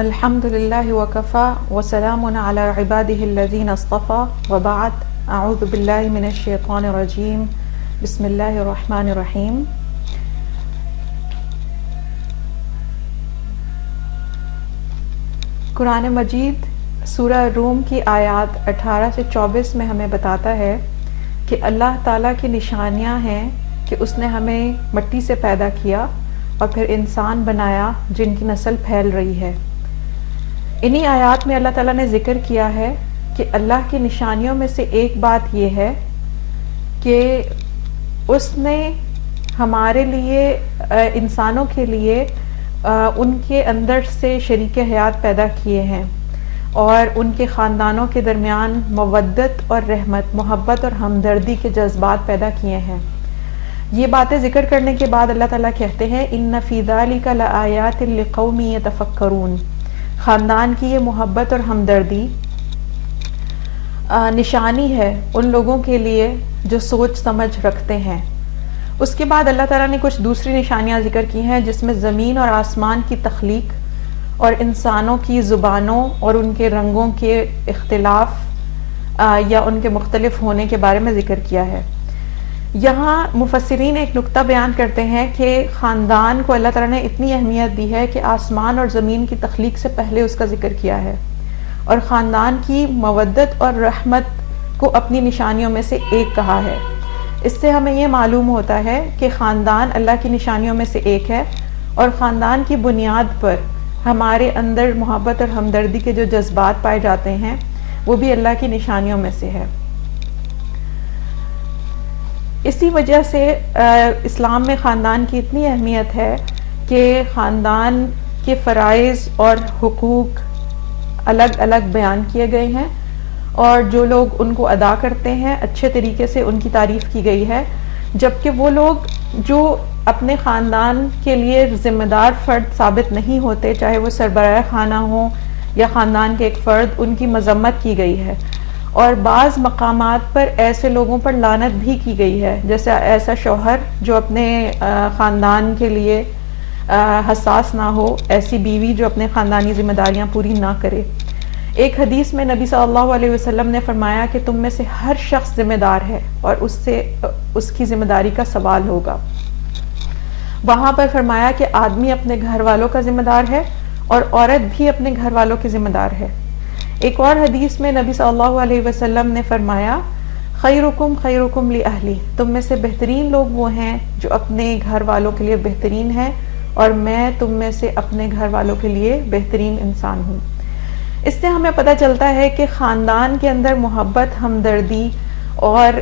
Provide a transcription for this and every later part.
الحمد للہ وکفا وسلام علی عباده الذین اصطفى وبعد اعوذ باللہ من الشیطان الرجیم بسم اللہ الرحمن الرحیم. قرآن مجید سورہ روم کی آیات 18 سے 24 میں ہمیں بتاتا ہے کہ اللہ تعالیٰ کی نشانیاں ہیں کہ اس نے ہمیں مٹی سے پیدا کیا اور پھر انسان بنایا جن کی نسل پھیل رہی ہے. انہی آیات میں اللہ تعالیٰ نے ذکر کیا ہے کہ اللہ کی نشانیوں میں سے ایک بات یہ ہے کہ اس نے ہمارے لیے انسانوں کے لیے ان کے اندر سے شریک حیات پیدا کیے ہیں اور ان کے خاندانوں کے درمیان مودت اور رحمت، محبت اور ہمدردی کے جذبات پیدا کیے ہیں. یہ باتیں ذکر کرنے کے بعد اللہ تعالیٰ کہتے ہیں ان فی ذلک لآیات لقوم یتفکرون. خاندان کی یہ محبت اور ہمدردی نشانی ہے ان لوگوں کے لیے جو سوچ سمجھ رکھتے ہیں. اس کے بعد اللہ تعالیٰ نے کچھ دوسری نشانیاں ذکر کی ہیں جس میں زمین اور آسمان کی تخلیق اور انسانوں کی زبانوں اور ان کے رنگوں کے اختلاف یا ان کے مختلف ہونے کے بارے میں ذکر کیا ہے. یہاں مفسرین ایک نقطہ بیان کرتے ہیں کہ خاندان کو اللہ تعالیٰ نے اتنی اہمیت دی ہے کہ آسمان اور زمین کی تخلیق سے پہلے اس کا ذکر کیا ہے اور خاندان کی مودت اور رحمت کو اپنی نشانیوں میں سے ایک کہا ہے. اس سے ہمیں یہ معلوم ہوتا ہے کہ خاندان اللہ کی نشانیوں میں سے ایک ہے اور خاندان کی بنیاد پر ہمارے اندر محبت اور ہمدردی کے جو جذبات پائے جاتے ہیں وہ بھی اللہ کی نشانیوں میں سے ہے. اسی وجہ سے اسلام میں خاندان کی اتنی اہمیت ہے کہ خاندان کے فرائض اور حقوق الگ الگ بیان کیے گئے ہیں اور جو لوگ ان کو ادا کرتے ہیں اچھے طریقے سے ان کی تعریف کی گئی ہے، جبکہ وہ لوگ جو اپنے خاندان کے لیے ذمہ دار فرد ثابت نہیں ہوتے، چاہے وہ سربراہ خانہ ہوں یا خاندان کے ایک فرد، ان کی مذمت کی گئی ہے. اور بعض مقامات پر ایسے لوگوں پر لعنت بھی کی گئی ہے، جیسے ایسا شوہر جو اپنے خاندان کے لیے حساس نہ ہو، ایسی بیوی جو اپنے خاندانی ذمہ داریاں پوری نہ کرے. ایک حدیث میں نبی صلی اللہ علیہ وسلم نے فرمایا کہ تم میں سے ہر شخص ذمہ دار ہے اور اس کی ذمہ داری کا سوال ہوگا. وہاں پر فرمایا کہ آدمی اپنے گھر والوں کا ذمہ دار ہے اور عورت بھی اپنے گھر والوں کی ذمہ دار ہے. ایک اور حدیث میں نبی صلی اللہ علیہ وسلم نے فرمایا خیرکم خیرکم لأہلی، تم میں سے بہترین لوگ وہ ہیں جو اپنے گھر والوں کے لیے بہترین ہیں اور میں تم میں سے اپنے گھر والوں کے لیے بہترین انسان ہوں. اس سے ہمیں پتہ چلتا ہے کہ خاندان کے اندر محبت، ہمدردی اور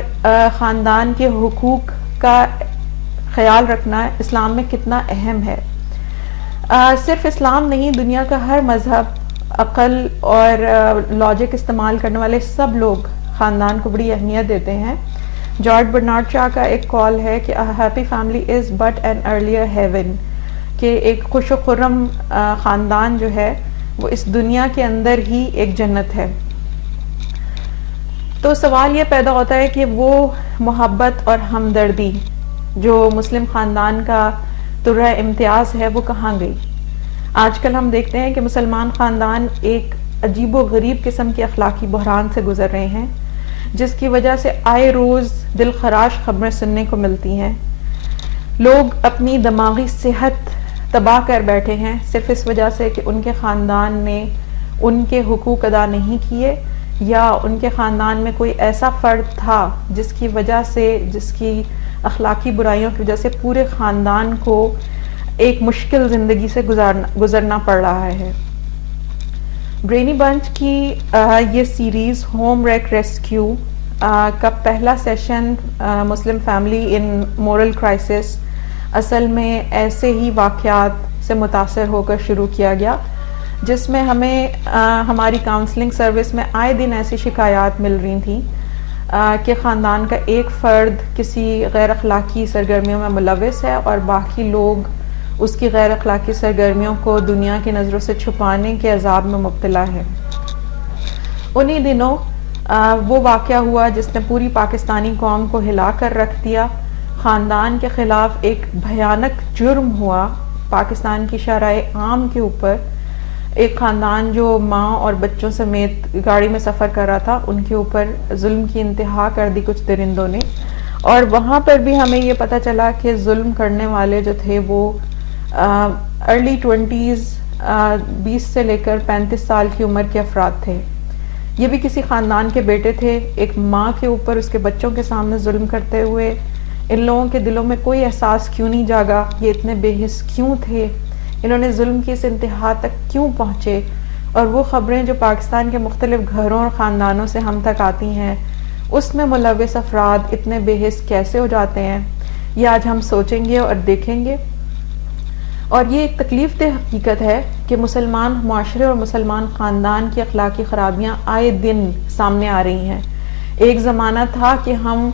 خاندان کے حقوق کا خیال رکھنا اسلام میں کتنا اہم ہے. صرف اسلام نہیں، دنیا کا ہر مذہب، عقل اور لاجک استعمال کرنے والے سب لوگ خاندان کو بڑی اہمیت دیتے ہیں. جارج برنارڈ شاہ کا ایک قول ہے کہ a happy family is but an earlier heaven، کہ ایک خوش و خرم خاندان جو ہے وہ اس دنیا کے اندر ہی ایک جنت ہے. تو سوال یہ پیدا ہوتا ہے کہ وہ محبت اور ہمدردی جو مسلم خاندان کا ترہ امتیاز ہے وہ کہاں گئی؟ آج کل ہم دیکھتے ہیں کہ مسلمان خاندان ایک عجیب و غریب قسم کے اخلاقی بحران سے گزر رہے ہیں جس کی وجہ سے آئے روز دل خراش خبریں سننے کو ملتی ہیں. لوگ اپنی دماغی صحت تباہ کر بیٹھے ہیں صرف اس وجہ سے کہ ان کے خاندان نے ان کے حقوق ادا نہیں کیے یا ان کے خاندان میں کوئی ایسا فرد تھا جس کی وجہ سے، جس کی اخلاقی برائیوں کی وجہ سے پورے خاندان کو ایک مشکل زندگی سے گزرنا پڑ رہا ہے. برینی بنچ کی یہ سیریز ہوم ریک ریسکیو کا پہلا سیشن مسلم فیملی ان مورل کرائسس اصل میں ایسے ہی واقعات سے متاثر ہو کر شروع کیا گیا جس میں ہمیں ہماری کاؤنسلنگ سروس میں آئے دن ایسی شکایات مل رہی تھیں کہ خاندان کا ایک فرد کسی غیر اخلاقی سرگرمیوں میں ملوث ہے اور باقی لوگ اس کی غیر اخلاقی سرگرمیوں کو دنیا کی نظروں سے چھپانے کے عذاب میں مبتلا ہے. انہی دنوں وہ واقعہ ہوا جس نے پوری پاکستانی قوم کو ہلا کر رکھ دیا. خاندان کے خلاف ایک بھیانک جرم ہوا پاکستان کی شرائع عام کے اوپر ایک خاندان جو ماں اور بچوں سمیت گاڑی میں سفر کر رہا تھا، ان کے اوپر ظلم کی انتہا کر دی کچھ درندوں نے، اور وہاں پر بھی ہمیں یہ پتہ چلا کہ ظلم کرنے والے جو تھے وہ ارلی 20s 20 سے لے کر 35 سال کی عمر کے افراد تھے. یہ بھی کسی خاندان کے بیٹے تھے. ایک ماں کے اوپر اس کے بچوں کے سامنے ظلم کرتے ہوئے ان لوگوں کے دلوں میں کوئی احساس کیوں نہیں جاگا؟ یہ اتنے بے حس کیوں تھے؟ انہوں نے ظلم کی اس انتہا تک کیوں پہنچے؟ اور وہ خبریں جو پاکستان کے مختلف گھروں اور خاندانوں سے ہم تک آتی ہیں، اس میں ملوث افراد اتنے بے حس کیسے ہو جاتے ہیں؟ یہ آج ہم سوچیں گے اور دیکھیں گے. اور یہ ایک تکلیف دہ حقیقت ہے کہ مسلمان معاشرے اور مسلمان خاندان کی اخلاقی خرابیاں آئے دن سامنے آ رہی ہیں. ایک زمانہ تھا کہ ہم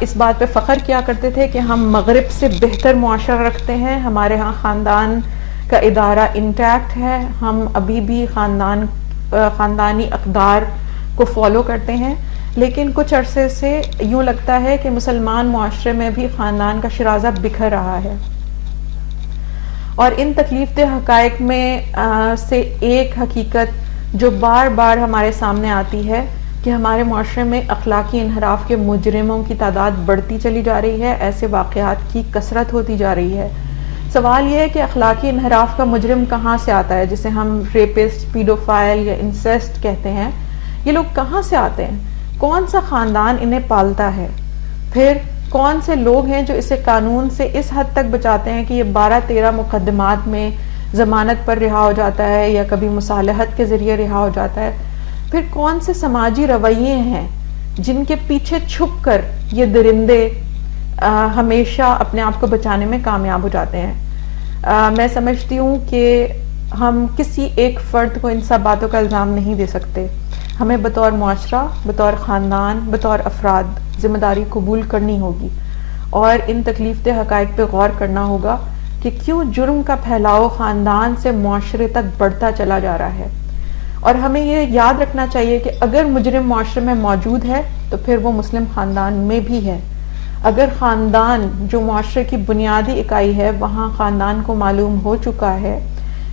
اس بات پہ فخر کیا کرتے تھے کہ ہم مغرب سے بہتر معاشرہ رکھتے ہیں، ہمارے ہاں خاندان کا ادارہ انٹیکٹ ہے، ہم ابھی بھی خاندانی اقدار کو فالو کرتے ہیں. لیکن کچھ عرصے سے یوں لگتا ہے کہ مسلمان معاشرے میں بھی خاندان کا شرازہ بکھر رہا ہے. اور ان تکلیف دہ حقائق میں سے ایک حقیقت جو بار بار ہمارے سامنے آتی ہے کہ ہمارے معاشرے میں اخلاقی انحراف کے مجرموں کی تعداد بڑھتی چلی جا رہی ہے، ایسے واقعات کی کثرت ہوتی جا رہی ہے. سوال یہ ہے کہ اخلاقی انحراف کا مجرم کہاں سے آتا ہے، جسے ہم ریپسٹ، پیڈوفائل یا انسیسٹ کہتے ہیں؟ یہ لوگ کہاں سے آتے ہیں؟ کون سا خاندان انہیں پالتا ہے؟ پھر کون سے لوگ ہیں جو اسے قانون سے اس حد تک بچاتے ہیں کہ یہ 12-13 مقدمات میں ضمانت پر رہا ہو جاتا ہے یا کبھی مصالحت کے ذریعے رہا ہو جاتا ہے؟ پھر کون سے سماجی رویے ہیں جن کے پیچھے چھپ کر یہ درندے ہمیشہ اپنے آپ کو بچانے میں کامیاب ہو جاتے ہیں؟ میں سمجھتی ہوں کہ ہم کسی ایک فرد کو ان سب باتوں کا الزام نہیں دے سکتے. ہمیں بطور معاشرہ، بطور خاندان، بطور افراد ذمہ داری قبول کرنی ہوگی اور ان تکلیف دہ حقائق پہ غور کرنا ہوگا کہ کیوں جرم کا پھیلاؤ خاندان سے معاشرے تک بڑھتا چلا جا رہا ہے. اور ہمیں یہ یاد رکھنا چاہیے کہ اگر مجرم معاشرے میں موجود ہے تو پھر وہ مسلم خاندان میں بھی ہے. اگر خاندان جو معاشرے کی بنیادی اکائی ہے، وہاں خاندان کو معلوم ہو چکا ہے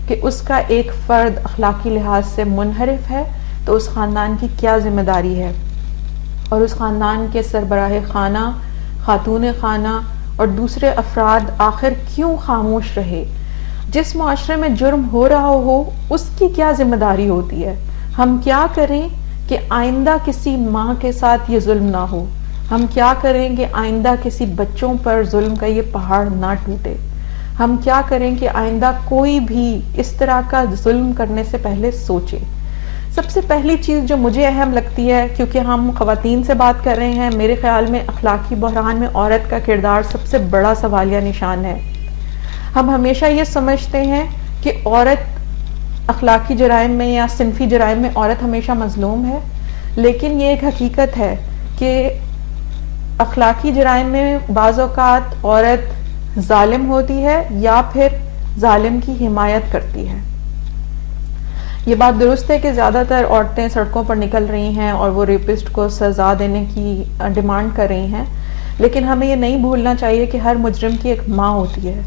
کہ اس کا ایک فرد اخلاقی لحاظ سے منحرف ہے، تو اس خاندان کی کیا ذمہ داری ہے؟ اور اس خاندان کے سربراہ خانہ، خاتون خانہ اور دوسرے افراد آخر کیوں خاموش رہے؟ جس معاشرے میں جرم ہو رہا ہو اس کی کیا ذمہ داری ہوتی ہے؟ ہم کیا کریں کہ آئندہ کسی ماں کے ساتھ یہ ظلم نہ ہو؟ ہم کیا کریں کہ آئندہ کسی بچوں پر ظلم کا یہ پہاڑ نہ ٹوٹے؟ ہم کیا کریں کہ آئندہ کوئی بھی اس طرح کا ظلم کرنے سے پہلے سوچے؟ سب سے پہلی چیز جو مجھے اہم لگتی ہے، کیونکہ ہم خواتین سے بات کر رہے ہیں، میرے خیال میں اخلاقی بحران میں عورت کا کردار سب سے بڑا سوالیہ نشان ہے. ہم ہمیشہ یہ سمجھتے ہیں کہ عورت اخلاقی جرائم میں یا صنفی جرائم میں عورت ہمیشہ مظلوم ہے، لیکن یہ ایک حقیقت ہے کہ اخلاقی جرائم میں بعض اوقات عورت ظالم ہوتی ہے یا پھر ظالم کی حمایت کرتی ہے. یہ بات درست ہے کہ زیادہ تر عورتیں سڑکوں پر نکل رہی ہیں اور وہ ریپسٹ کو سزا دینے کی ڈیمانڈ کر رہی ہیں، لیکن ہمیں یہ نہیں بھولنا چاہیے کہ ہر مجرم کی ایک ماں ہوتی ہے.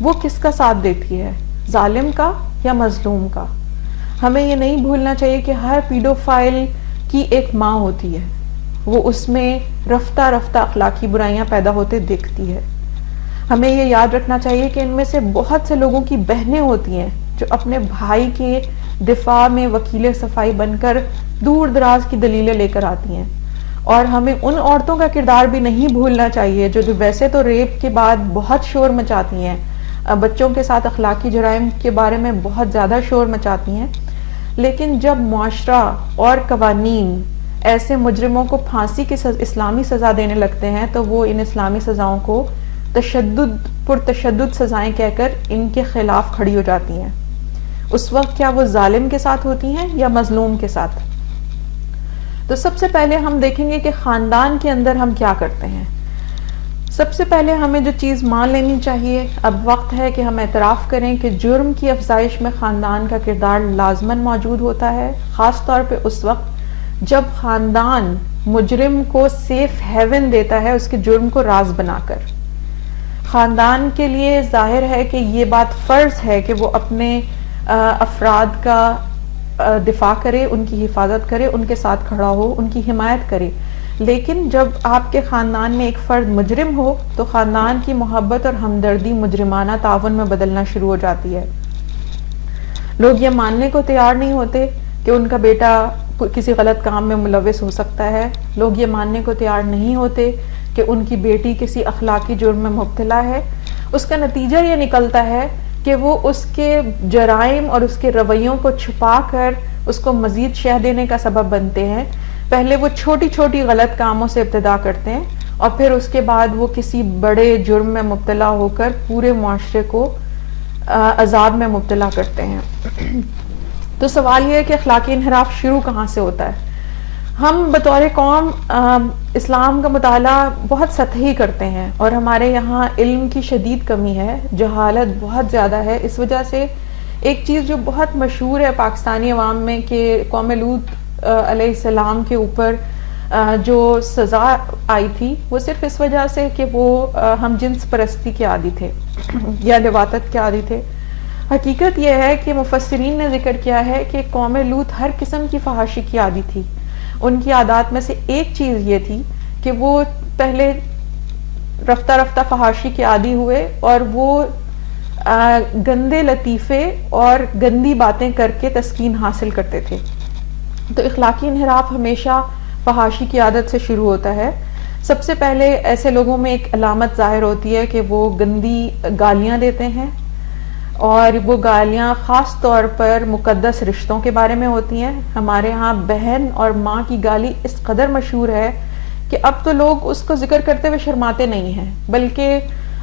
وہ کس کا ساتھ دیتی ہے، ظالم کا یا مظلوم کا؟ ہمیں یہ نہیں بھولنا چاہیے کہ ہر پیڈوفائل کی ایک ماں ہوتی ہے، وہ اس میں رفتہ رفتہ اخلاقی برائیاں پیدا ہوتے دیکھتی ہے. ہمیں یہ یاد رکھنا چاہیے کہ ان میں سے بہت سے لوگوں کی بہنیں ہوتی ہیں جو اپنے بھائی کے دفاع میں وکیل صفائی بن کر دور دراز کی دلیلیں لے کر آتی ہیں. اور ہمیں ان عورتوں کا کردار بھی نہیں بھولنا چاہیے جو ویسے تو ریپ کے بعد بہت شور مچاتی ہیں، بچوں کے ساتھ اخلاقی جرائم کے بارے میں بہت زیادہ شور مچاتی ہیں، لیکن جب معاشرہ اور قوانین ایسے مجرموں کو پھانسی کی اسلامی سزا دینے لگتے ہیں تو وہ ان اسلامی سزاؤں کو پرتشدد سزائیں کہہ کر ان کے خلاف کھڑی ہو جاتی ہیں. اس وقت کیا وہ ظالم کے ساتھ ہوتی ہیں یا مظلوم کے ساتھ؟ تو سب سے پہلے ہم دیکھیں گے کہ خاندان کے اندر ہم کیا کرتے ہیں. سب سے پہلے ہمیں جو چیز مان لینی چاہیے، اب وقت ہے کہ ہم اعتراف کریں کہ جرم کی افزائش میں خاندان کا کردار لازماً موجود ہوتا ہے، خاص طور پہ اس وقت جب خاندان مجرم کو سیف ہیون دیتا ہے اس کے جرم کو راز بنا کر. خاندان کے لیے ظاہر ہے کہ یہ بات فرض ہے کہ وہ اپنے افراد کا دفاع کرے، ان کی حفاظت کرے، ان کے ساتھ کھڑا ہو، ان کی حمایت کرے. لیکن جب آپ کے خاندان میں ایک فرد مجرم ہو تو خاندان کی محبت اور ہمدردی مجرمانہ تعاون میں بدلنا شروع ہو جاتی ہے. لوگ یہ ماننے کو تیار نہیں ہوتے کہ ان کا بیٹا کسی غلط کام میں ملوث ہو سکتا ہے. لوگ یہ ماننے کو تیار نہیں ہوتے کہ ان کی بیٹی کسی اخلاقی جرم میں مبتلا ہے. اس کا نتیجہ یہ نکلتا ہے کہ وہ اس کے جرائم اور اس کے رویوں کو چھپا کر اس کو مزید شہ دینے کا سبب بنتے ہیں. پہلے وہ چھوٹی چھوٹی غلط کاموں سے ابتدا کرتے ہیں اور پھر اس کے بعد وہ کسی بڑے جرم میں مبتلا ہو کر پورے معاشرے کو عذاب میں مبتلا کرتے ہیں. تو سوال یہ ہے کہ اخلاقی انحراف شروع کہاں سے ہوتا ہے؟ ہم بطور قوم اسلام کا مطالعہ بہت سطحی کرتے ہیں اور ہمارے یہاں علم کی شدید کمی ہے، جہالت بہت زیادہ ہے. اس وجہ سے ایک چیز جو بہت مشہور ہے پاکستانی عوام میں کہ قوم لوط علیہ السلام کے اوپر جو سزا آئی تھی وہ صرف اس وجہ سے کہ وہ ہم جنس پرستی کے عادی تھے یا لواطت کے عادی تھے. حقیقت یہ ہے کہ مفسرین نے ذکر کیا ہے کہ قوم لوط ہر قسم کی فحاشی کی عادی تھی. ان کی عادات میں سے ایک چیز یہ تھی کہ وہ پہلے رفتہ رفتہ فحاشی کے عادی ہوئے اور وہ گندے لطیفے اور گندی باتیں کر کے تسکین حاصل کرتے تھے. تو اخلاقی انحراف ہمیشہ فحاشی کی عادت سے شروع ہوتا ہے. سب سے پہلے ایسے لوگوں میں ایک علامت ظاہر ہوتی ہے کہ وہ گندی گالیاں دیتے ہیں اور وہ گالیاں خاص طور پر مقدس رشتوں کے بارے میں ہوتی ہیں. ہمارے ہاں بہن اور ماں کی گالی اس قدر مشہور ہے کہ اب تو لوگ اس کو ذکر کرتے ہوئے شرماتے نہیں ہیں، بلکہ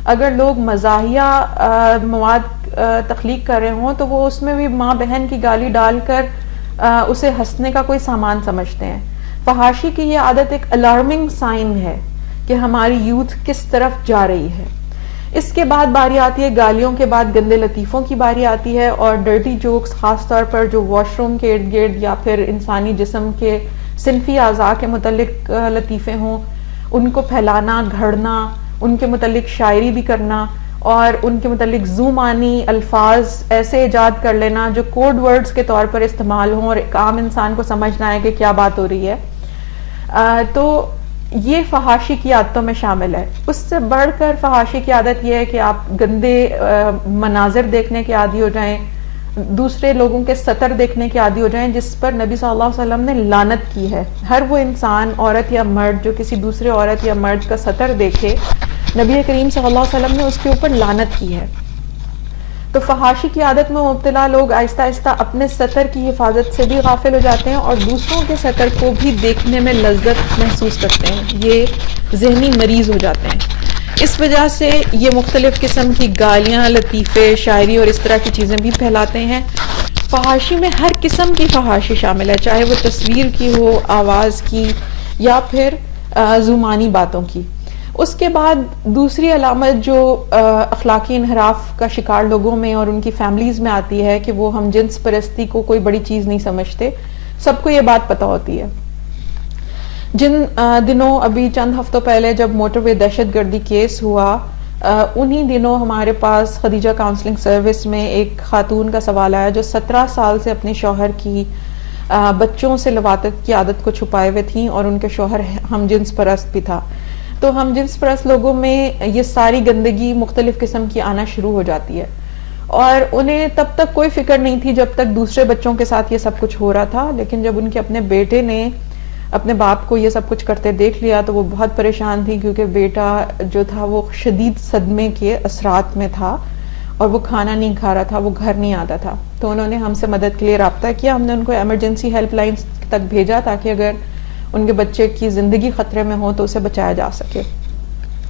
اگر لوگ مزاحیہ مواد تخلیق کر رہے ہوں تو وہ اس میں بھی ماں بہن کی گالی ڈال کر اسے ہنسنے کا کوئی سامان سمجھتے ہیں. فحاشی کی یہ عادت ایک الارمنگ سائن ہے کہ ہماری یوتھ کس طرف جا رہی ہے. اس کے بعد باری آتی ہے گالیوں کے بعد گندے لطیفوں کی باری آتی ہے اور ڈرٹی جوکس خاص طور پر جو واش روم کے ارد گرد یا پھر انسانی جسم کے صنفی اعضاء کے متعلق لطیفے ہوں ان کو پھیلانا، گھڑنا، ان کے متعلق شاعری بھی کرنا اور ان کے متعلق زومانی الفاظ ایسے ایجاد کر لینا جو کوڈ ورڈز کے طور پر استعمال ہوں اور ایک عام انسان کو سمجھنا ہے کہ کیا بات ہو رہی ہے. تو یہ فحاشی کی عادتوں میں شامل ہے. اس سے بڑھ کر فحاشی کی عادت یہ ہے کہ آپ گندے مناظر دیکھنے کے عادی ہو جائیں، دوسرے لوگوں کے سطر دیکھنے کے عادی ہو جائیں جس پر نبی صلی اللہ علیہ وسلم نے لعنت کی ہے. ہر وہ انسان، عورت یا مرد، جو کسی دوسرے عورت یا مرد کا سطر دیکھے نبی کریم صلی اللہ علیہ وسلم نے اس کے اوپر لعنت کی ہے. تو فحاشی کی عادت میں مبتلا لوگ آہستہ آہستہ اپنے سطر کی حفاظت سے بھی غافل ہو جاتے ہیں اور دوسروں کے سطر کو بھی دیکھنے میں لذت محسوس کرتے ہیں. یہ ذہنی مریض ہو جاتے ہیں. اس وجہ سے یہ مختلف قسم کی گالیاں، لطیفے، شاعری اور اس طرح کی چیزیں بھی پھیلاتے ہیں. فحاشی میں ہر قسم کی فحاشی شامل ہے، چاہے وہ تصویر کی ہو، آواز کی یا پھر زمانی باتوں کی. اس کے بعد دوسری علامت جو اخلاقی انحراف کا شکار لوگوں میں اور ان کی فیملیز میں آتی ہے کہ وہ ہم جنس پرستی کو کوئی بڑی چیز نہیں سمجھتے. سب کو یہ بات پتہ ہوتی ہے. جن دنوں ابھی چند ہفتوں پہلے جب موٹر وے دہشت گردی کیس ہوا، انہی دنوں ہمارے پاس خدیجہ کاؤنسلنگ سروس میں ایک خاتون کا سوال آیا جو 17 سال سے اپنے شوہر کی بچوں سے لواطت کی عادت کو چھپائے ہوئے تھیں اور ان کے شوہر ہم جنس پرست بھی تھا. تو ہم جنس پرست لوگوں میں یہ ساری گندگی مختلف قسم کی آنا شروع ہو جاتی ہے اور انہیں تب تک کوئی فکر نہیں تھی جب تک دوسرے بچوں کے ساتھ یہ سب کچھ ہو رہا تھا. لیکن جب ان کے اپنے بیٹے نے اپنے باپ کو یہ سب کچھ کرتے دیکھ لیا تو وہ بہت پریشان تھی کیونکہ بیٹا جو تھا وہ شدید صدمے کے اثرات میں تھا اور وہ کھانا نہیں کھا رہا تھا، وہ گھر نہیں آتا تھا. تو انہوں نے ہم سے مدد کے لیے رابطہ کیا. ہم نے ان کو ایمرجنسی ہیلپ لائنز تک بھیجا تاکہ اگر ان کے بچے کی زندگی خطرے میں ہو تو اسے بچایا جا سکے.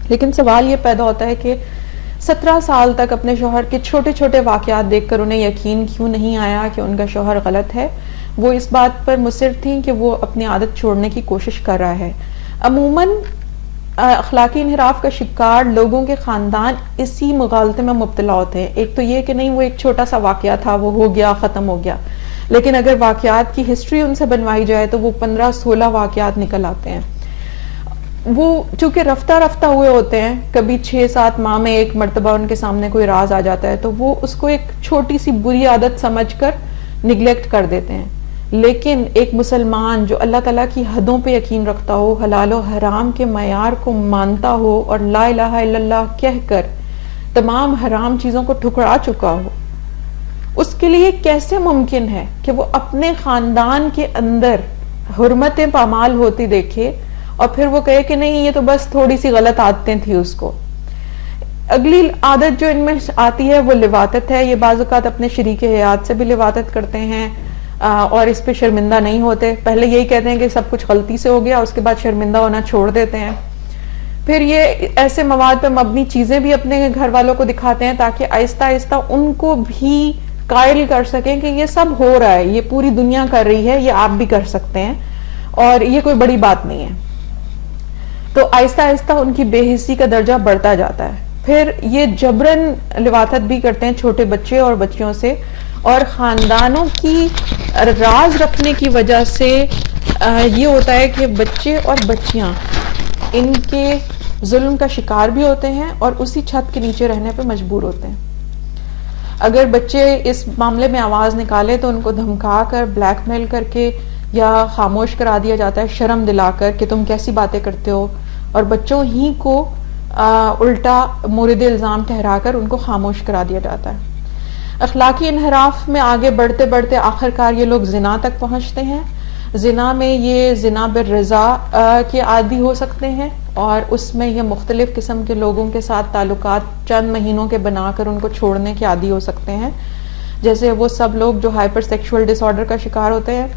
لیکن سوال یہ پیدا ہوتا ہے کہ 17 سال تک اپنے شوہر کے چھوٹے چھوٹے واقعات دیکھ کر انہیں یقین کیوں نہیں آیا کہ ان کا شوہر غلط ہے؟ وہ اس بات پر مصر تھیں کہ وہ اپنی عادت چھوڑنے کی کوشش کر رہا ہے. عموماً اخلاقی انحراف کا شکار لوگوں کے خاندان اسی مغالطے میں مبتلا ہوتے ہیں. ایک تو یہ کہ نہیں وہ ایک چھوٹا سا واقعہ تھا، وہ ہو گیا، ختم ہو گیا. لیکن اگر واقعات کی ہسٹری ان سے بنوائی جائے تو وہ 15-16 واقعات نکل آتے ہیں. وہ چونکہ رفتہ رفتہ ہوئے ہوتے ہیں، کبھی 6-7 ماہ میں ایک مرتبہ ان کے سامنے کوئی راز آ جاتا ہے تو وہ اس کو ایک چھوٹی سی بری عادت سمجھ کر نگلیکٹ کر دیتے ہیں. لیکن ایک مسلمان جو اللہ تعالیٰ کی حدوں پہ یقین رکھتا ہو، حلال و حرام کے معیار کو مانتا ہو اور لا الہ الا اللہ کہہ کر تمام حرام چیزوں کو ٹھکرا چکا ہو، اس کے لیے کیسے ممکن ہے کہ وہ اپنے خاندان کے اندر حرمتیں پامال ہوتی دیکھے اور پھر وہ کہے کہ نہیں یہ تو بس تھوڑی سی غلط عادتیں تھی اس کو. اگلی عادت جو ان میں آتی ہے وہ لواطت ہے. یہ بعض اوقات اپنے شریک حیات سے بھی لواطت کرتے ہیں اور اس پہ شرمندہ نہیں ہوتے. پہلے یہی کہتے ہیں کہ سب کچھ غلطی سے ہو گیا، اس کے بعد شرمندہ ہونا چھوڑ دیتے ہیں. پھر یہ ایسے مواد پہ مبنی چیزیں بھی اپنے گھر والوں کو دکھاتے ہیں تاکہ آہستہ آہستہ ان کو بھی قائل کر سکیں کہ یہ سب ہو رہا ہے، یہ پوری دنیا کر رہی ہے، یہ آپ بھی کر سکتے ہیں اور یہ کوئی بڑی بات نہیں ہے. تو آہستہ آہستہ ان کی بے حسی کا درجہ بڑھتا جاتا ہے. پھر یہ جبرن لواطت بھی کرتے ہیں چھوٹے بچے اور بچیوں سے، اور خاندانوں کی راز رکھنے کی وجہ سے یہ ہوتا ہے کہ بچے اور بچیاں ان کے ظلم کا شکار بھی ہوتے ہیں اور اسی چھت کے نیچے رہنے پہ مجبور ہوتے ہیں. اگر بچے اس معاملے میں آواز نکالے تو ان کو دھمکا کر، بلیک میل کر کے یا خاموش کرا دیا جاتا ہے، شرم دلا کر کہ تم کیسی باتیں کرتے ہو، اور بچوں ہی کو الٹا مورد الزام ٹھہرا کر ان کو خاموش کرا دیا جاتا ہے. اخلاقی انحراف میں آگے بڑھتے بڑھتے آخرکار یہ لوگ زنا تک پہنچتے ہیں. زنا میں یہ زنا بالرضا کے عادی ہو سکتے ہیں اور اس میں یہ مختلف قسم کے لوگوں کے ساتھ تعلقات چند مہینوں کے بنا کر ان کو چھوڑنے کے عادی ہو سکتے ہیں. جیسے وہ سب لوگ جو ہائپر سیکشول ڈس آرڈر کا شکار ہوتے ہیں،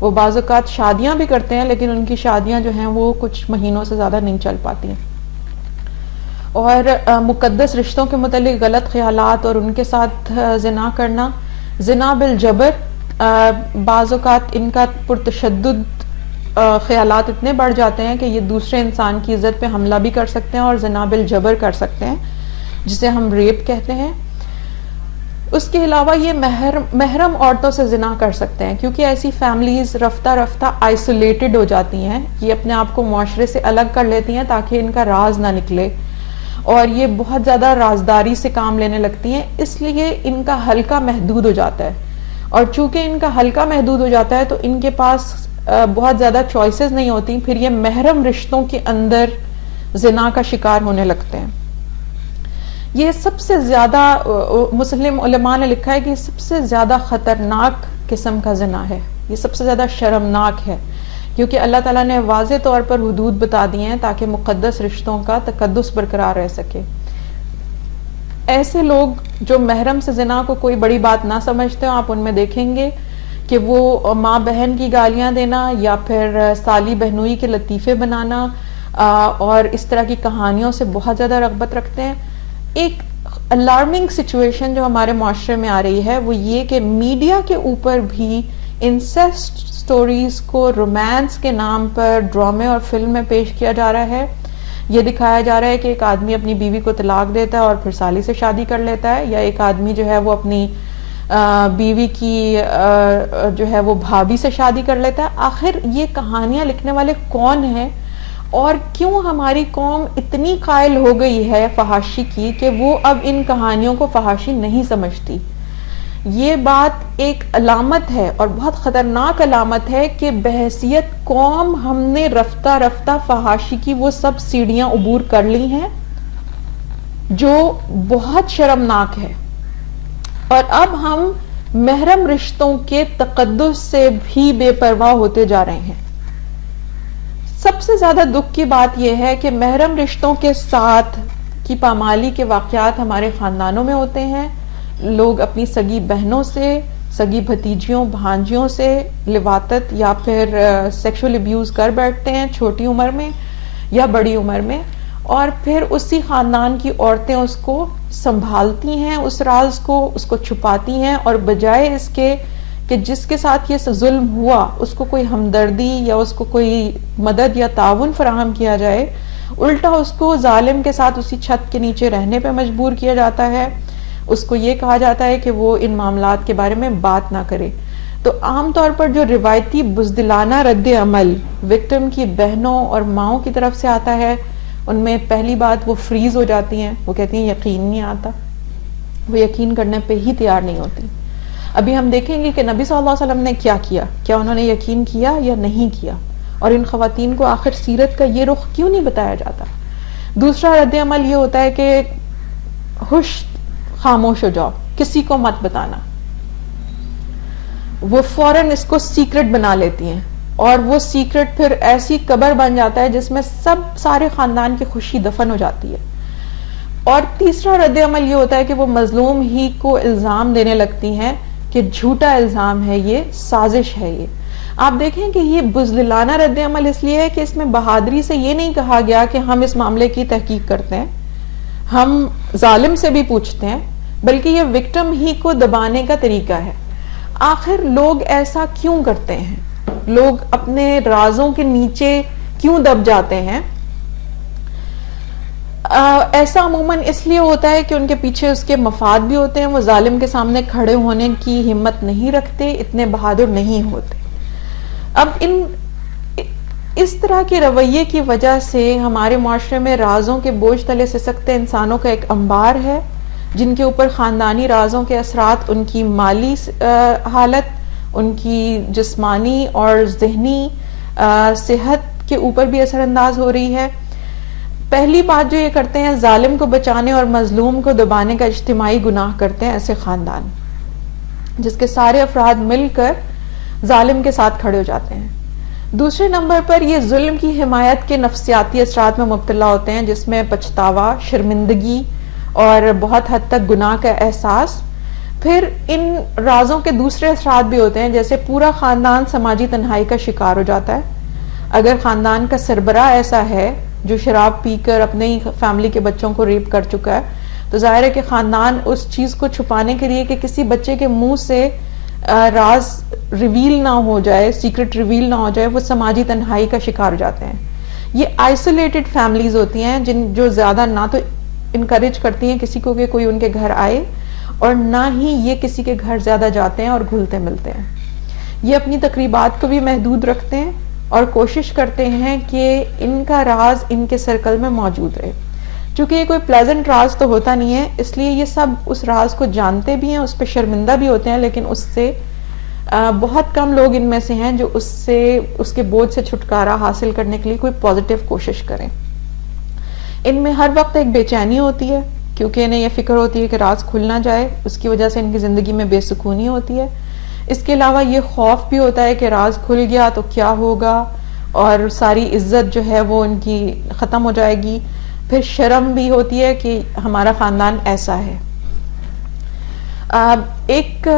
وہ بعض اوقات شادیاں بھی کرتے ہیں لیکن ان کی شادیاں جو ہیں وہ کچھ مہینوں سے زیادہ نہیں چل پاتی ہیں. اور مقدس رشتوں کے متعلق غلط خیالات اور ان کے ساتھ زنا کرنا، زنا بالجبر، بعض اوقات ان کا پرتشدد خیالات اتنے بڑھ جاتے ہیں کہ یہ دوسرے انسان کی عزت پہ حملہ بھی کر سکتے ہیں اور زنا بالجبر کر سکتے ہیں، جسے ہم ریپ کہتے ہیں. اس کے علاوہ یہ محرم عورتوں سے زنا کر سکتے ہیں، کیونکہ ایسی فیملیز رفتہ رفتہ آئسولیٹڈ ہو جاتی ہیں، یہ اپنے آپ کو معاشرے سے الگ کر لیتی ہیں تاکہ ان کا راز نہ نکلے، اور یہ بہت زیادہ رازداری سے کام لینے لگتی ہیں، اس لیے ان کا حلقہ محدود ہو جاتا ہے. اور چونکہ ان کا حلقہ محدود ہو جاتا ہے تو ان کے پاس بہت زیادہ چوائسز نہیں ہوتی، پھر یہ محرم رشتوں کے اندر زنا کا شکار ہونے لگتے ہیں. یہ سب سے زیادہ مسلم علماء نے لکھا ہے کہ یہ سب سے زیادہ خطرناک قسم کا زنا ہے، یہ سب سے زیادہ شرمناک ہے، کیونکہ اللہ تعالیٰ نے واضح طور پر حدود بتا دی ہیں تاکہ مقدس رشتوں کا تقدس برقرار رہ سکے. ایسے لوگ جو محرم سے زنا کو کوئی بڑی بات نہ سمجھتے ہو، آپ ان میں دیکھیں گے کہ وہ ماں بہن کی گالیاں دینا یا پھر سالی بہنوئی کے لطیفے بنانا اور اس طرح کی کہانیوں سے بہت زیادہ رغبت رکھتے ہیں. ایک الارمنگ سچویشن جو ہمارے معاشرے میں آ رہی ہے وہ یہ کہ میڈیا کے اوپر بھی انسیسٹ سٹوریز کو رومانس کے نام پر ڈرامے اور فلم میں پیش کیا جا رہا ہے. یہ دکھایا جا رہا ہے کہ ایک آدمی اپنی بیوی کو طلاق دیتا ہے اور پھر سالی سے شادی کر لیتا ہے، یا ایک آدمی جو ہے وہ اپنی بیوی کی جو ہے وہ بھابھی سے شادی کر لیتا ہے. آخر یہ کہانیاں لکھنے والے کون ہیں اور کیوں ہماری قوم اتنی قائل ہو گئی ہے فحاشی کی کہ وہ اب ان کہانیوں کو فحاشی نہیں سمجھتی؟ یہ بات ایک علامت ہے اور بہت خطرناک علامت ہے کہ بحیثیت قوم ہم نے رفتہ رفتہ فحاشی کی وہ سب سیڑھیاں عبور کر لی ہیں جو بہت شرمناک ہے، اور اب ہم محرم رشتوں کے تقدس سے بھی بے پرواہ ہوتے جا رہے ہیں. سب سے زیادہ دکھ کی بات یہ ہے کہ محرم رشتوں کے ساتھ کی پامالی کے واقعات ہمارے خاندانوں میں ہوتے ہیں. لوگ اپنی سگی بہنوں سے، سگی بھتیجیوں بھانجیوں سے لواطت یا پھر سیکشول ابیوز کر بیٹھتے ہیں چھوٹی عمر میں یا بڑی عمر میں، اور پھر اسی خاندان کی عورتیں اس کو سنبھالتی ہیں، اس راز کو، اس کو چھپاتی ہیں، اور بجائے اس کے کہ جس کے ساتھ یہ ظلم ہوا اس کو کوئی ہمدردی یا اس کو کوئی مدد یا تعاون فراہم کیا جائے، الٹا اس کو ظالم کے ساتھ اسی چھت کے نیچے رہنے پہ مجبور کیا جاتا ہے. اس کو یہ کہا جاتا ہے کہ وہ ان معاملات کے بارے میں بات نہ کرے. تو عام طور پر جو روایتی بزدلانہ رد عمل وکٹم کی بہنوں اور ماؤں کی طرف سے آتا ہے، ان میں پہلی بات وہ فریز ہو جاتی ہیں، وہ کہتی ہیں یقین نہیں آتا، وہ یقین کرنے پہ ہی تیار نہیں ہوتی. ابھی ہم دیکھیں گے کہ نبی صلی اللہ علیہ وسلم نے کیا کیا، کیا انہوں نے یقین کیا یا نہیں کیا، اور ان خواتین کو آخر سیرت کا یہ رخ کیوں نہیں بتایا جاتا. دوسرا رد عمل یہ ہوتا ہے کہ ہوش، خاموش ہو جاؤ، کسی کو مت بتانا. وہ فوراً اس کو سیکرٹ بنا لیتی ہیں، اور وہ سیکرٹ پھر ایسی قبر بن جاتا ہے جس میں سارے خاندان کی خوشی دفن ہو جاتی ہے. اور تیسرا رد عمل یہ ہوتا ہے کہ وہ مظلوم ہی کو الزام دینے لگتی ہیں کہ جھوٹا الزام ہے، یہ سازش ہے. یہ آپ دیکھیں کہ یہ بزدلانہ رد عمل اس لیے ہے کہ اس میں بہادری سے یہ نہیں کہا گیا کہ ہم اس معاملے کی تحقیق کرتے ہیں، ہم ظالم سے بھی پوچھتے ہیں، بلکہ یہ وکٹم ہی کو دبانے کا طریقہ ہے. آخر لوگ ایسا کیوں کرتے ہیں؟ لوگ اپنے رازوں کے نیچے کیوں دب جاتے ہیں؟ ایسا عموماً اس لیے ہوتا ہے کہ ان کے پیچھے اس کے مفاد بھی ہوتے ہیں. وہ ظالم کے سامنے کھڑے ہونے کی ہمت نہیں رکھتے، اتنے بہادر نہیں ہوتے. اب اس طرح کے رویے کی وجہ سے ہمارے معاشرے میں رازوں کے بوجھ تلے سسکتے انسانوں کا ایک انبار ہے، جن کے اوپر خاندانی رازوں کے اثرات ان کی مالی حالت، ان کی جسمانی اور ذہنی صحت کے اوپر بھی اثر انداز ہو رہی ہے. پہلی بات جو یہ کرتے ہیں، ظالم کو بچانے اور مظلوم کو دبانے کا اجتماعی گناہ کرتے ہیں ایسے خاندان، جس کے سارے افراد مل کر ظالم کے ساتھ کھڑے ہو جاتے ہیں. دوسرے نمبر پر یہ ظلم کی حمایت کے نفسیاتی اثرات میں مبتلا ہوتے ہیں، جس میں پچھتاوا، شرمندگی اور بہت حد تک گناہ کا احساس. پھر ان رازوں کے دوسرے اثرات بھی ہوتے ہیں، جیسے پورا خاندان سماجی تنہائی کا شکار ہو جاتا ہے. اگر خاندان کا سربراہ ایسا ہے جو شراب پی کر اپنے ہی فیملی کے بچوں کو ریپ کر چکا ہے، تو ظاہر ہے کہ خاندان اس چیز کو چھپانے کے لیے کہ کسی بچے کے منہ سے راز ریویل نہ ہو جائے، سیکرٹ ریویل نہ ہو جائے، وہ سماجی تنہائی کا شکار ہو جاتے ہیں. یہ آئسولیٹڈ فیملیز ہوتی ہیں جو زیادہ نہ تو انکریج کرتی ہیں کسی کو کہ کوئی ان کے گھر آئے، اور نہ ہی یہ کسی کے گھر زیادہ جاتے ہیں اور گھلتے ملتے ہیں. یہ اپنی تقریبات کو بھی محدود رکھتے ہیں اور کوشش کرتے ہیں کہ ان کا راز ان کے سرکل میں موجود رہے. چونکہ یہ کوئی پلیزنٹ راز تو ہوتا نہیں ہے، اس لیے یہ سب اس راز کو جانتے بھی ہیں، اس پہ شرمندہ بھی ہوتے ہیں، لیکن اس سے بہت کم لوگ ان میں سے ہیں جو اس کے بوجھ سے چھٹکارا حاصل کرنے کے لیے کوئی پازیٹیو کوشش کریں. ان میں ہر وقت ایک بے چینی ہوتی ہے، کیونکہ انہیں یہ فکر ہوتی ہے کہ راز کھل نہ جائے، اس کی وجہ سے ان کی زندگی میں بے سکونی ہوتی ہے. اس کے علاوہ یہ خوف بھی ہوتا ہے کہ راز کھل گیا تو کیا ہوگا، اور ساری عزت جو ہے وہ ان کی ختم ہو جائے گی. پھر شرم بھی ہوتی ہے کہ ہمارا خاندان ایسا ہے. ایک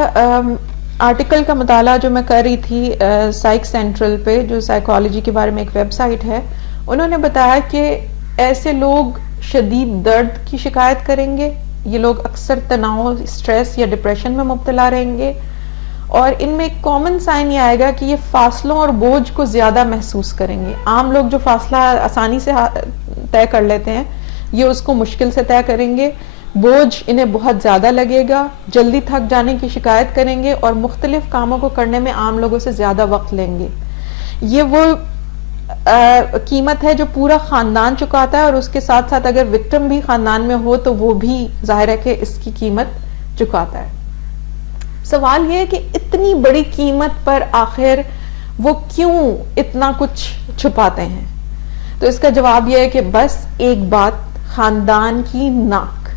آرٹیکل کا مطالعہ جو میں کر رہی تھی سائیک سینٹرل پہ، جو سائیکالوجی کے بارے میں ایک ویب سائٹ ہے، انہوں نے بتایا کہ ایسے لوگ شدید درد کی شکایت کریں گے، یہ لوگ اکثر تناؤ، اسٹریس یا ڈپریشن میں مبتلا رہیں گے، اور ان میں ایک کامن سائن یہ آئے گا کہ یہ فاصلوں اور بوجھ کو زیادہ محسوس کریں گے. عام لوگ جو فاصلہ آسانی سے طے کر لیتے ہیں، یہ اس کو مشکل سے طے کریں گے. بوجھ انہیں بہت زیادہ لگے گا، جلدی تھک جانے کی شکایت کریں گے، اور مختلف کاموں کو کرنے میں عام لوگوں سے زیادہ وقت لیں گے. یہ وہ قیمت ہے جو پورا خاندان چکاتا ہے، اور اس کے ساتھ ساتھ اگر وکٹم بھی خاندان میں ہو تو وہ بھی ظاہر ہے کہ اس کی قیمت چکاتا ہے. سوال یہ ہے کہ اتنی بڑی قیمت پر آخر وہ کیوں اتنا کچھ چھپاتے ہیں؟ تو اس کا جواب یہ ہے کہ بس ایک بات، خاندان کی ناک،